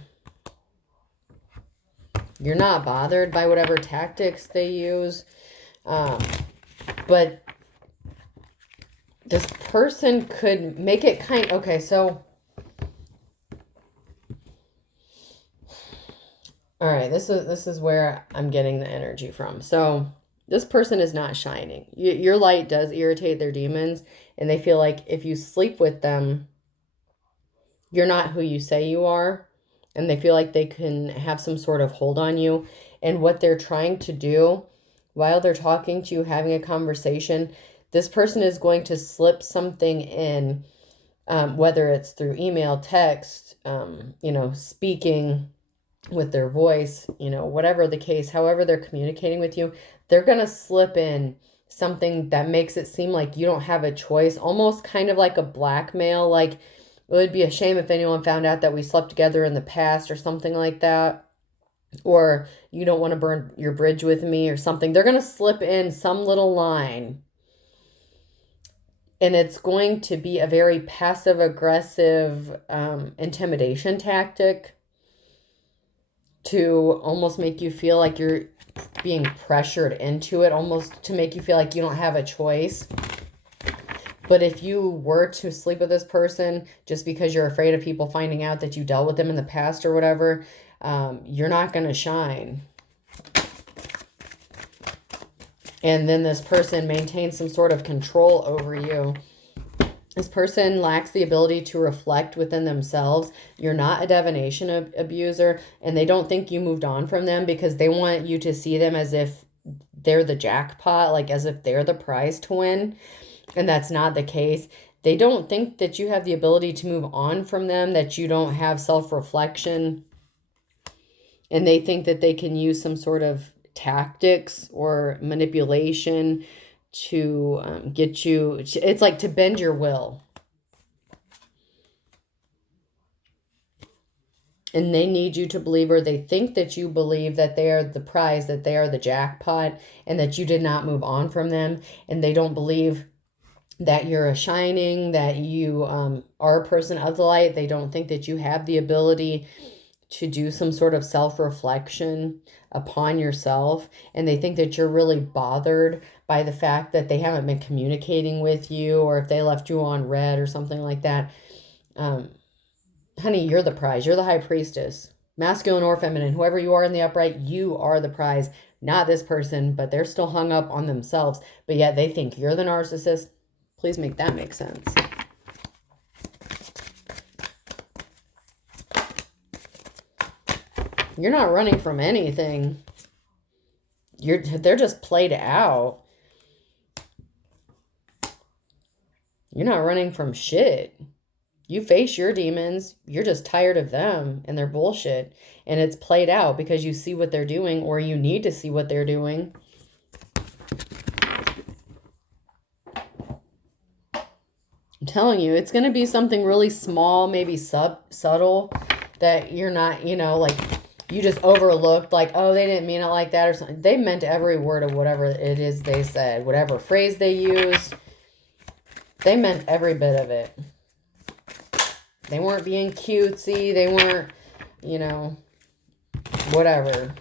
You're not bothered by whatever tactics they use. But this person could make it kind... Okay, so... All right, this is where I'm getting the energy from. So this person is not shining. Your light does irritate their demons, and they feel like if you sleep with them, you're not who you say you are, and they feel like they can have some sort of hold on you. And what they're trying to do while they're talking to you, having a conversation, this person is going to slip something in, whether it's through email, text, speaking with their voice, whatever the case, however they're communicating with you, they're going to slip in something that makes it seem like you don't have a choice, almost kind of like a blackmail, like it would be a shame if anyone found out that we slept together in the past or something like that, or you don't want to burn your bridge with me or something. They're going to slip in some little line, and it's going to be a very passive-aggressive intimidation tactic to almost make you feel like you're being pressured into it, almost to make you feel like you don't have a choice. But if you were to sleep with this person just because you're afraid of people finding out that you dealt with them in the past or whatever, you're not going to shine. And then this person maintains some sort of control over you. This person lacks the ability to reflect within themselves. You're not a divination abuser, and they don't think you moved on from them because they want you to see them as if they're the jackpot, like as if they're the prize to win, and that's not the case. They don't think that you have the ability to move on from them, that you don't have self-reflection, and they think that they can use some sort of tactics or manipulation to get you, it's like to bend your will. And they need you to believe, or they think that you believe that they are the prize, that they are the jackpot, and that you did not move on from them. And they don't believe that you're a shining, that you are a person of the light. They don't think that you have the ability to do some sort of self-reflection upon yourself. And they think that you're really bothered by the fact that they haven't been communicating with you, or if they left you on red or something like that. Honey, you're the prize. You're the high priestess. Masculine or feminine, whoever you are in the upright, you are the prize. Not this person, but they're still hung up on themselves. But yet they think you're the narcissist. Please make that make sense. You're not running from anything. They're just played out. You're not running from shit. You face your demons. You're just tired of them and their bullshit. And it's played out because you see what they're doing, or you need to see what they're doing. I'm telling you, it's going to be something really small, maybe subtle, that you're not, like you just overlooked, like, oh, they didn't mean it like that or something. They meant every word of whatever it is they said, whatever phrase they used. They meant every bit of it. They weren't being cutesy. They weren't, whatever.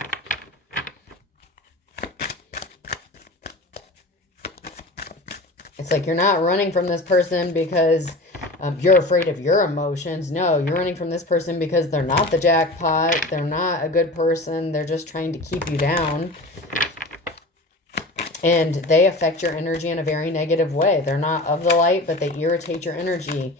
It's like you're not running from this person because you're afraid of your emotions. No, you're running from this person because they're not the jackpot. They're not a good person. They're just trying to keep you down. And they affect your energy in a very negative way. They're not of the light, but they irritate your energy.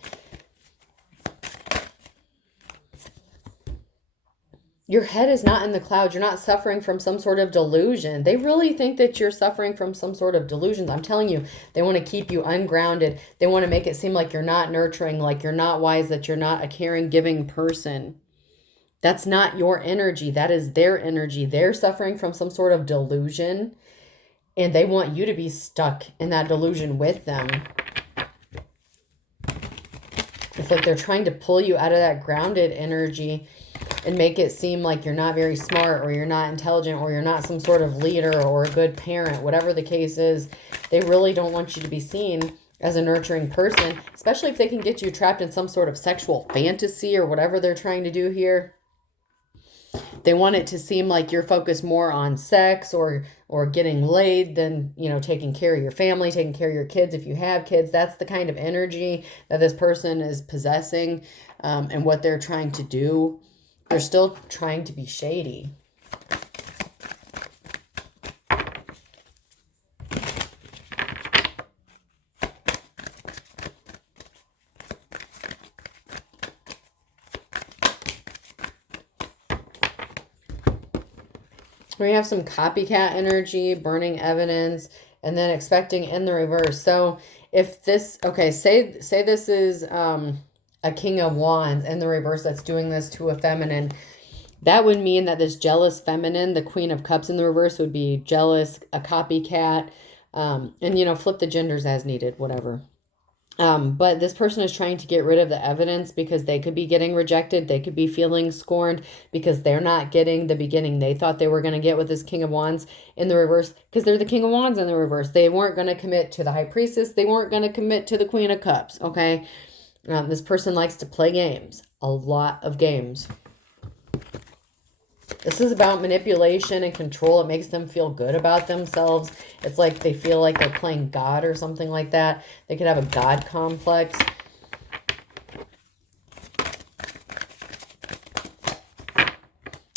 Your head is not in the clouds. You're not suffering from some sort of delusion. They really think that you're suffering from some sort of delusions. I'm telling you, they want to keep you ungrounded. They want to make it seem like you're not nurturing, like you're not wise, that you're not a caring, giving person. That's not your energy. That is their energy. They're suffering from some sort of delusion, and they want you to be stuck in that delusion with them. It's like they're trying to pull you out of that grounded energy and make it seem like you're not very smart, or you're not intelligent, or you're not some sort of leader or a good parent, whatever the case is. They really don't want you to be seen as a nurturing person, especially if they can get you trapped in some sort of sexual fantasy or whatever they're trying to do here. They want it to seem like you're focused more on sex or getting laid than, you know, taking care of your family, taking care of your kids if you have kids. That's the kind of energy that this person is possessing, and what they're trying to do. They're still trying to be shady. We have some copycat energy, burning evidence, and then expecting in the reverse. So if this, okay, say this is a King of Wands in the reverse that's doing this to a feminine. That would mean that this jealous feminine, the Queen of Cups in the reverse, would be jealous, a copycat, and, you know, flip the genders as needed, whatever. But this person is trying to get rid of the evidence because they could be getting rejected. They could be feeling scorned because they're not getting the beginning they thought they were going to get with this King of Wands in the reverse, because they're the King of Wands in the reverse. They weren't going to commit to the High Priestess. They weren't going to commit to the Queen of Cups, okay? This person likes to play games, a lot of games. This is about manipulation and control. It makes them feel good about themselves. It's like they feel like they're playing God or something like that. They could have a God complex.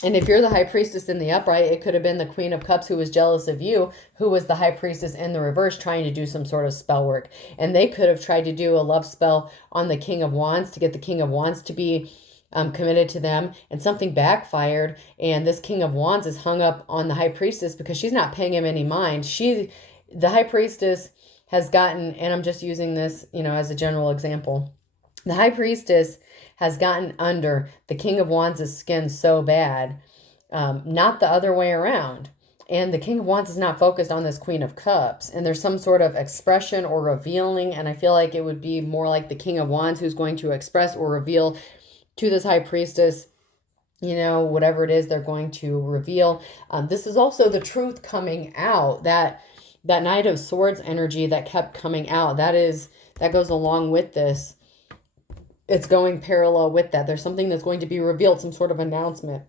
And if you're the High Priestess in the upright, it could have been the Queen of Cups who was jealous of you, who was the High Priestess in the reverse trying to do some sort of spell work. And they could have tried to do a love spell on the King of Wands to get the King of Wands to be committed to them, and something backfired, and this King of Wands is hung up on the High Priestess because she's not paying him any mind. The High Priestess has gotten, and I'm just using this, you know, as a general example. The High Priestess has gotten under the King of Wands' skin so bad, not the other way around. And the King of Wands is not focused on this Queen of Cups. And there's some sort of expression or revealing, and I feel like it would be more like the King of Wands who's going to express or reveal to this High Priestess, you know, whatever it is they're going to reveal. This is also the truth coming out. That Knight of Swords energy that kept coming out, that goes along with this. It's going parallel with that. There's something that's going to be revealed, some sort of announcement.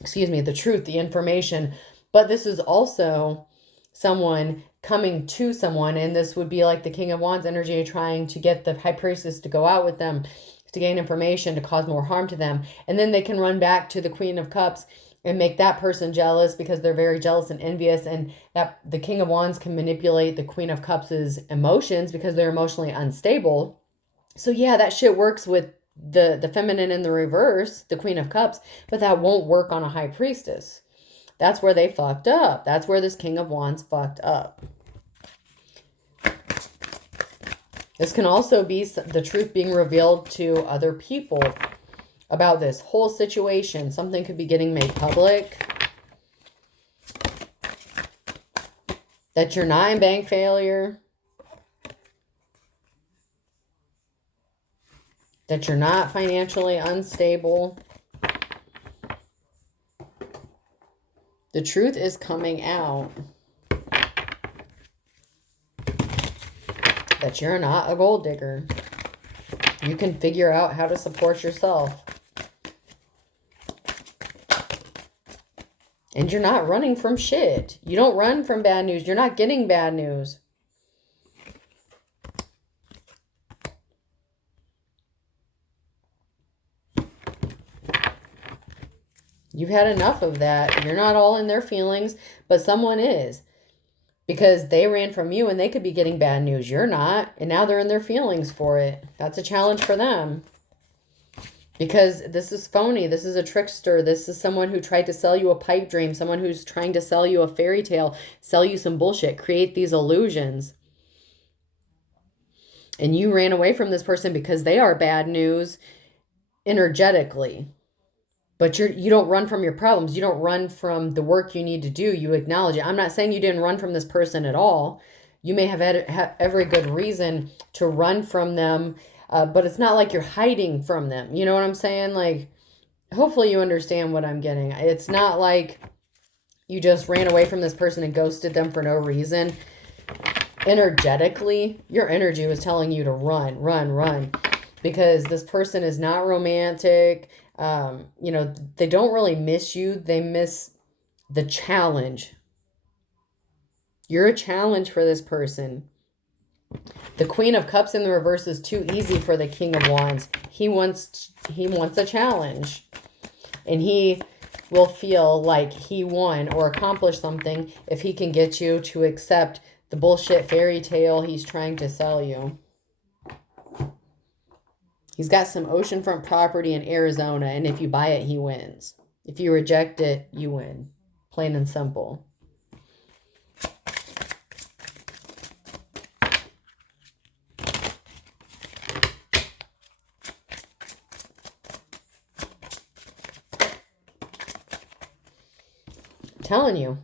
Excuse me, the truth, the information. But this is also someone coming to someone, and this would be like the King of Wands energy trying to get the High Priestess to go out with them, to gain information, to cause more harm to them. And then they can run back to the Queen of Cups and make that person jealous because they're very jealous and envious. And that the King of Wands can manipulate the Queen of Cups' emotions because they're emotionally unstable. So yeah, that shit works with the feminine in the reverse, the Queen of Cups, but that won't work on a High Priestess. That's where they fucked up. That's where this King of Wands fucked up. This can also be the truth being revealed to other people about this whole situation. Something could be getting made public. That you're not in bank failure. That you're not financially unstable. The truth is coming out. That you're not a gold digger. You can figure out how to support yourself. And you're not running from shit. You don't run from bad news. You're not getting bad news. You've had enough of that. You're not all in their feelings, but someone is. Because they ran from you and they could be getting bad news. You're not. And now they're in their feelings for it. That's a challenge for them. Because this is phony. This is a trickster. This is someone who tried to sell you a pipe dream, someone who's trying to sell you a fairy tale, sell you some bullshit, create these illusions. And you ran away from this person because they are bad news energetically. But you don't run from your problems. You don't run from the work you need to do. You acknowledge it. I'm not saying you didn't run from this person at all. You may have had every good reason to run from them, but it's not like you're hiding from them. You know what I'm saying? Like, hopefully you understand what I'm getting. It's not like you just ran away from this person and ghosted them for no reason. Energetically, your energy was telling you to run, run, run. Because this person is not romantic. You know, they don't really miss you. They miss the challenge. You're a challenge for this person. The Queen of Cups in the reverse is too easy for the King of Wands. He wants a challenge. And he will feel like he won or accomplished something if he can get you to accept the bullshit fairy tale he's trying to sell you. He's got some oceanfront property in Arizona, and if you buy it, he wins. If you reject it, you win. Plain and simple. I'm telling you,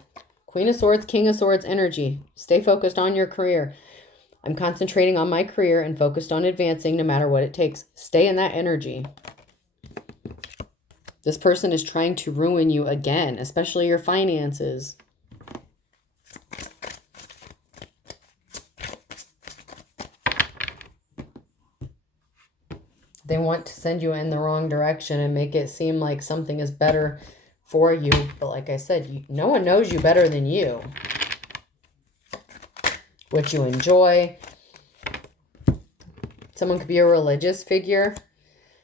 Queen of Swords, King of Swords energy. Stay focused on your career. I'm concentrating on my career and focused on advancing no matter what it takes. Stay in that energy. This person is trying to ruin you again, especially your finances. They want to send you in the wrong direction and make it seem like something is better for you. But like I said, no one knows you better than you. What you enjoy. Someone could be a religious figure.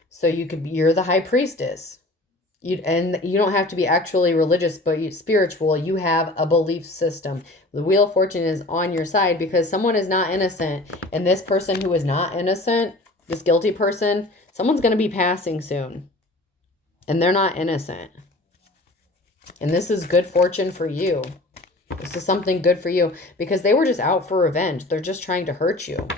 So you're the high priestess. And you don't have to be actually religious, but spiritual. You have a belief system. The Wheel of Fortune is on your side because someone is not innocent. And this person who is not innocent, this guilty person, someone's going to be passing soon. And they're not innocent. And this is good fortune for you. This is something good for you because they were just out for revenge. They're just trying to hurt you.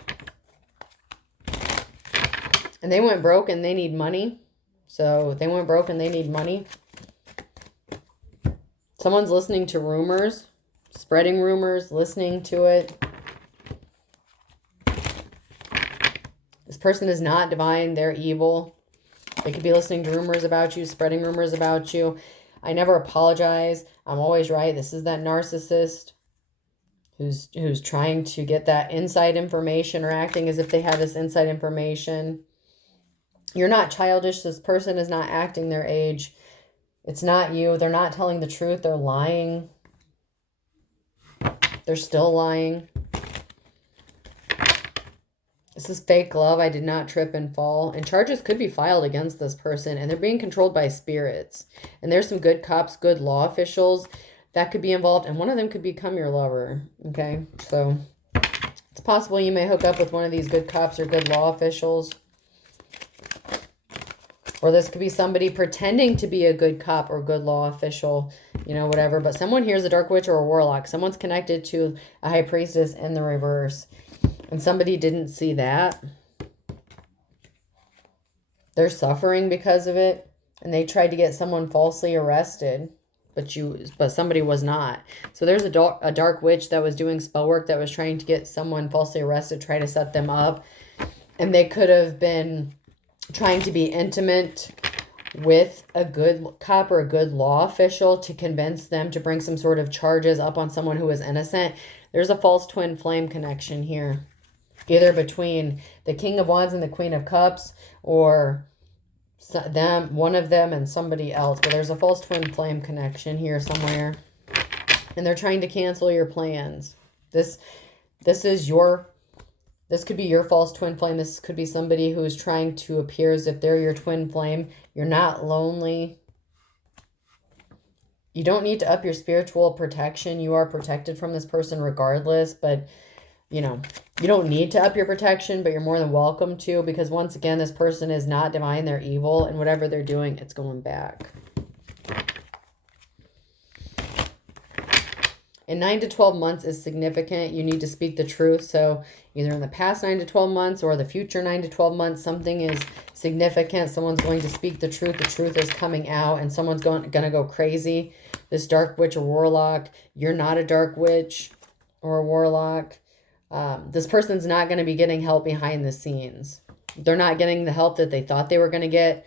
And they went broke and they need money. So they went broke and they need money. Someone's listening to rumors, spreading rumors, listening to it. This person is not divine. They're evil. They could be listening to rumors about you, spreading rumors about you. I never apologize. I'm always right. This is that narcissist who's trying to get that inside information or acting as if they have this inside information. You're not childish. This person is not acting their age. It's not you. They're not telling the truth. They're lying. They're still lying. This is fake love. I did not trip and fall. And charges could be filed against this person. And they're being controlled by spirits. And there's some good cops, good law officials that could be involved. And one of them could become your lover. Okay? So it's possible you may hook up with one of these good cops or good law officials. Or this could be somebody pretending to be a good cop or good law official. You know, whatever. But someone here is a dark witch or a warlock. Someone's connected to a high priestess in the reverse. And somebody didn't see that. They're suffering because of it. And they tried to get someone falsely arrested. But somebody was not. So there's a dark witch that was doing spell work that was trying to get someone falsely arrested, try to set them up. And they could have been trying to be intimate with a good cop or a good law official to convince them to bring some sort of charges up on someone who is innocent. There's a false twin flame connection here. Either between the King of Wands and the Queen of Cups, or one of them and somebody else. But there's a false twin flame connection here somewhere. And they're trying to cancel your plans. This could be your false twin flame. This could be somebody who is trying to appear as if they're your twin flame. You're not lonely. You don't need to up your spiritual protection. You are protected from this person regardless. But you know, you don't need to up your protection, but you're more than welcome to, because once again, this person is not divine, they're evil, and whatever they're doing, it's going back. And 9 to 12 months is significant. You need to speak the truth. So either in the past 9 to 12 months or the future 9 to 12 months, something is significant. Someone's going to speak the truth. The truth is coming out and someone's going to go crazy. This dark witch or warlock, you're not a dark witch or a warlock. This person's not going to be getting help behind the scenes. They're not getting the help that they thought they were going to get,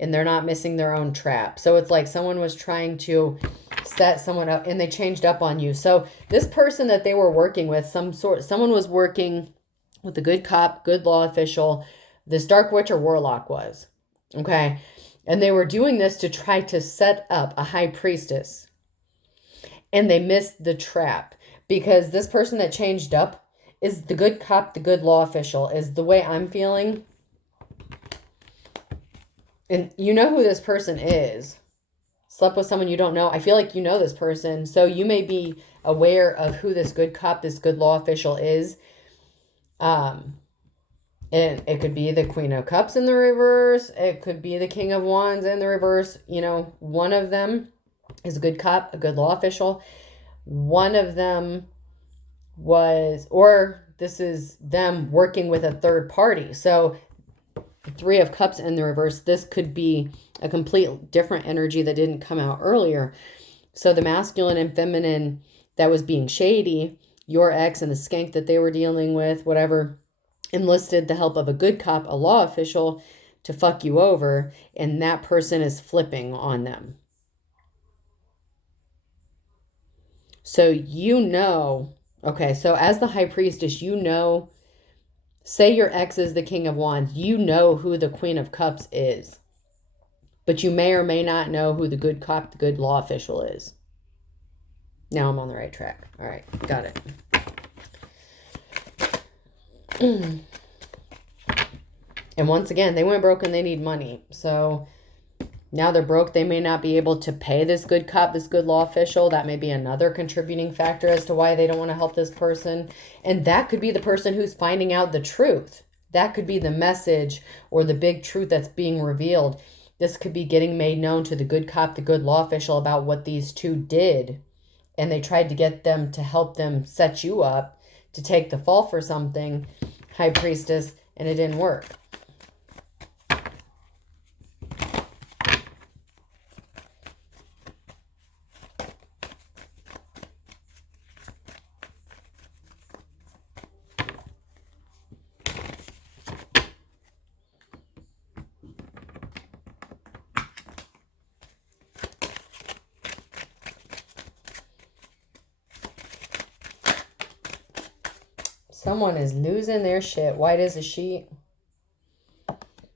and they're not missing their own trap. So it's like someone was trying to set someone up and they changed up on you. So this person that they were working with, someone was working with a good cop, good law official. This dark witch or warlock was, okay? And they were doing this to try to set up a high priestess. And they missed the trap, because this person that changed up is the good cop, the good law official, is the way I'm feeling. And you know who this person is. Slept with someone you don't know. I feel like you know this person. So you may be aware of who this good cop, this good law official is. And it could be the Queen of Cups in the reverse. It could be the King of Wands in the reverse. You know, one of them is a good cop, a good law official. One of them was, or this is them working with a third party. So the Three of Cups in the reverse, this could be a complete different energy that didn't come out earlier. So the masculine and feminine that was being shady, your ex and the skank that they were dealing with, whatever, enlisted the help of a good cop, a law official, to fuck you over, and that person is flipping on them. So you know, okay, so as the high priestess, you know, say your ex is the King of Wands, you know who the Queen of Cups is. But you may or may not know who the good cop, the good law official is. Now I'm on the right track. All right, got it. And once again, they went broke and they need money. So now they're broke. They may not be able to pay this good cop, this good law official. That may be another contributing factor as to why they don't want to help this person. And that could be the person who's finding out the truth. That could be the message or the big truth that's being revealed. This could be getting made known to the good cop, the good law official about what these two did. And they tried to get them to help them set you up to take the fall for something, high priestess, and it didn't work. Someone is losing their shit. White as a sheet.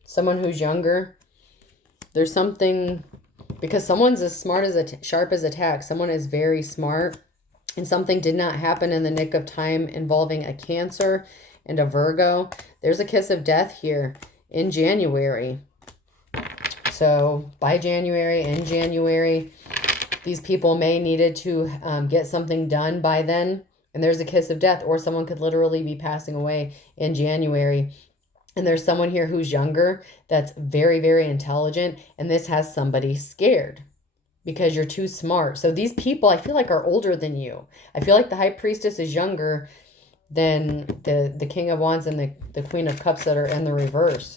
Someone who's younger. There's something, because someone's as smart as sharp as a tack. Someone is very smart. And something did not happen in the nick of time involving a Cancer and a Virgo. There's a kiss of death here in January. So by January, in January, these people may needed to get something done by then. And there's a kiss of death, or someone could literally be passing away in January. And there's someone here who's younger that's very, very intelligent. And this has somebody scared because you're too smart. So these people, I feel like, are older than you. I feel like the high priestess is younger than the King of Wands and the Queen of Cups that are in the reverse.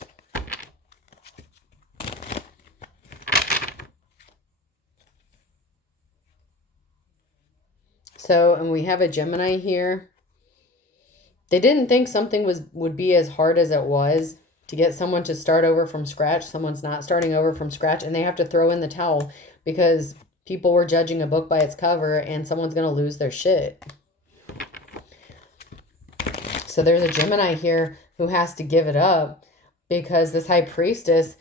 So, and we have a Gemini here. They didn't think something would be as hard as it was to get someone to start over from scratch. Someone's not starting over from scratch, and they have to throw in the towel because people were judging a book by its cover, and someone's going to lose their shit. So there's a Gemini here who has to give it up because this high priestess,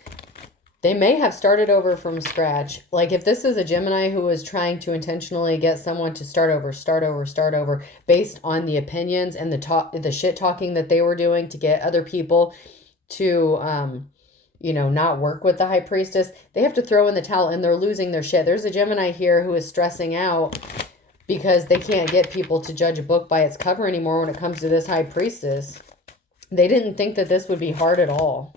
they may have started over from scratch. Like if this is a Gemini who is trying to intentionally get someone to start over, based on the opinions and the shit talking that they were doing to get other people to, not work with the high priestess, they have to throw in the towel and they're losing their shit. There's a Gemini here who is stressing out because they can't get people to judge a book by its cover anymore when it comes to this High Priestess. They didn't think that this would be hard at all.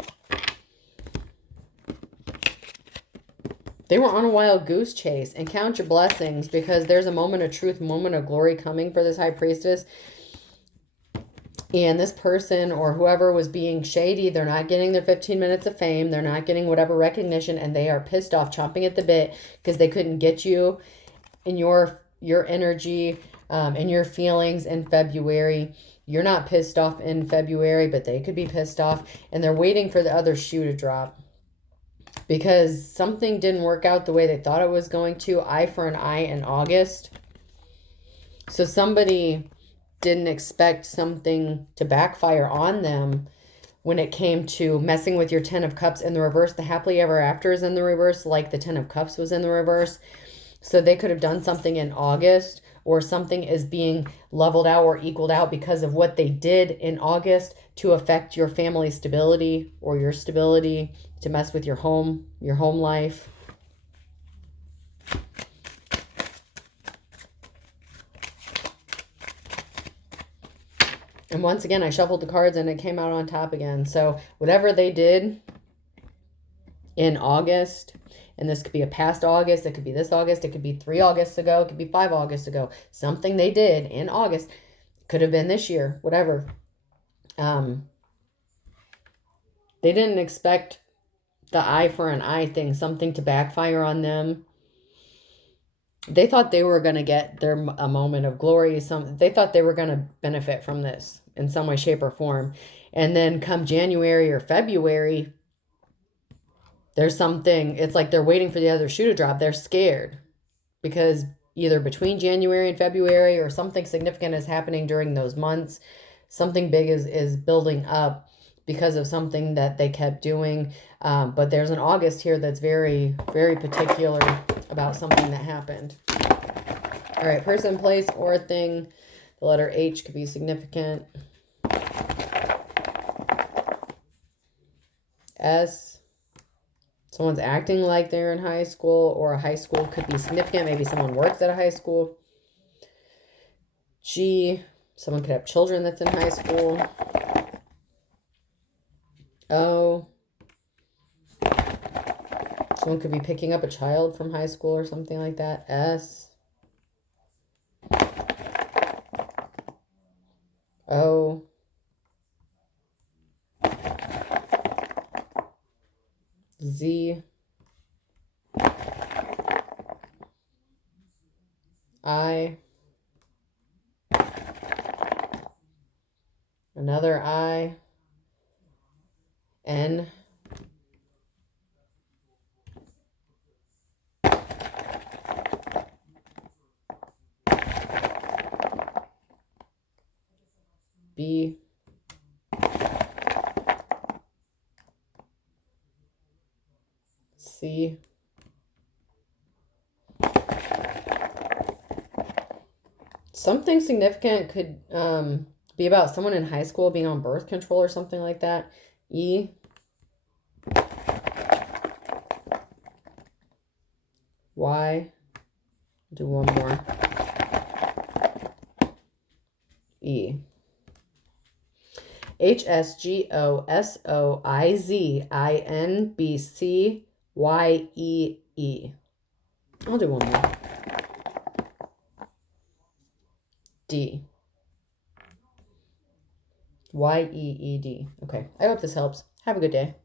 They were on a wild goose chase. And count your blessings, because there's a moment of truth, moment of glory coming for this High Priestess. And this person or whoever was being shady, they're not getting their 15 minutes of fame. They're not getting whatever recognition, and they are pissed off, chomping at the bit, because they couldn't get you in your energy and your feelings in February. You're not pissed off in February, but they could be pissed off, and they're waiting for the other shoe to drop because something didn't work out the way they thought it was going to. Eye for an eye in August. So somebody didn't expect something to backfire on them when it came to messing with your 10 of Cups in the reverse. The happily ever after is in the reverse, like the 10 of Cups was in the reverse. So they could have done something in August, or something is being leveled out or equaled out because of what they did in August to affect your family stability or your stability, to mess with your home life. And once again, I shuffled the cards and it came out on top again. So whatever they did in August, and this could be a past August, it could be this August, it could be 3 Augusts ago, it could be 5 Augusts ago. Something they did in August, could have been this year, whatever. They didn't expect the eye for an eye thing, something to backfire on them. They thought they were going to get a moment of glory. They thought they were going to benefit from this in some way, shape, or form. And then come January or February, there's something, it's like they're waiting for the other shoe to drop. They're scared because either between January and February or something significant is happening during those months. Something big is building up because of something that they kept doing. But there's an August here that's very, very particular about something that happened. All right, person, place, or thing. The letter H could be significant. S. Someone's acting like they're in high school, or a high school could be significant. Maybe someone works at a high school. G. Someone could have children that's in high school. O. Someone could be picking up a child from high school or something like that. S. O. Z. I. Another I. N. B. C. Something significant could be about someone in high school being on birth control or something like that. E. Y. Do one more. E. H, S, G, O, S, O, I, Z, I, N, B, C, Y, E, E. I'll do one more. D. Y, E, E, D. Okay, I hope this helps. Have a good day.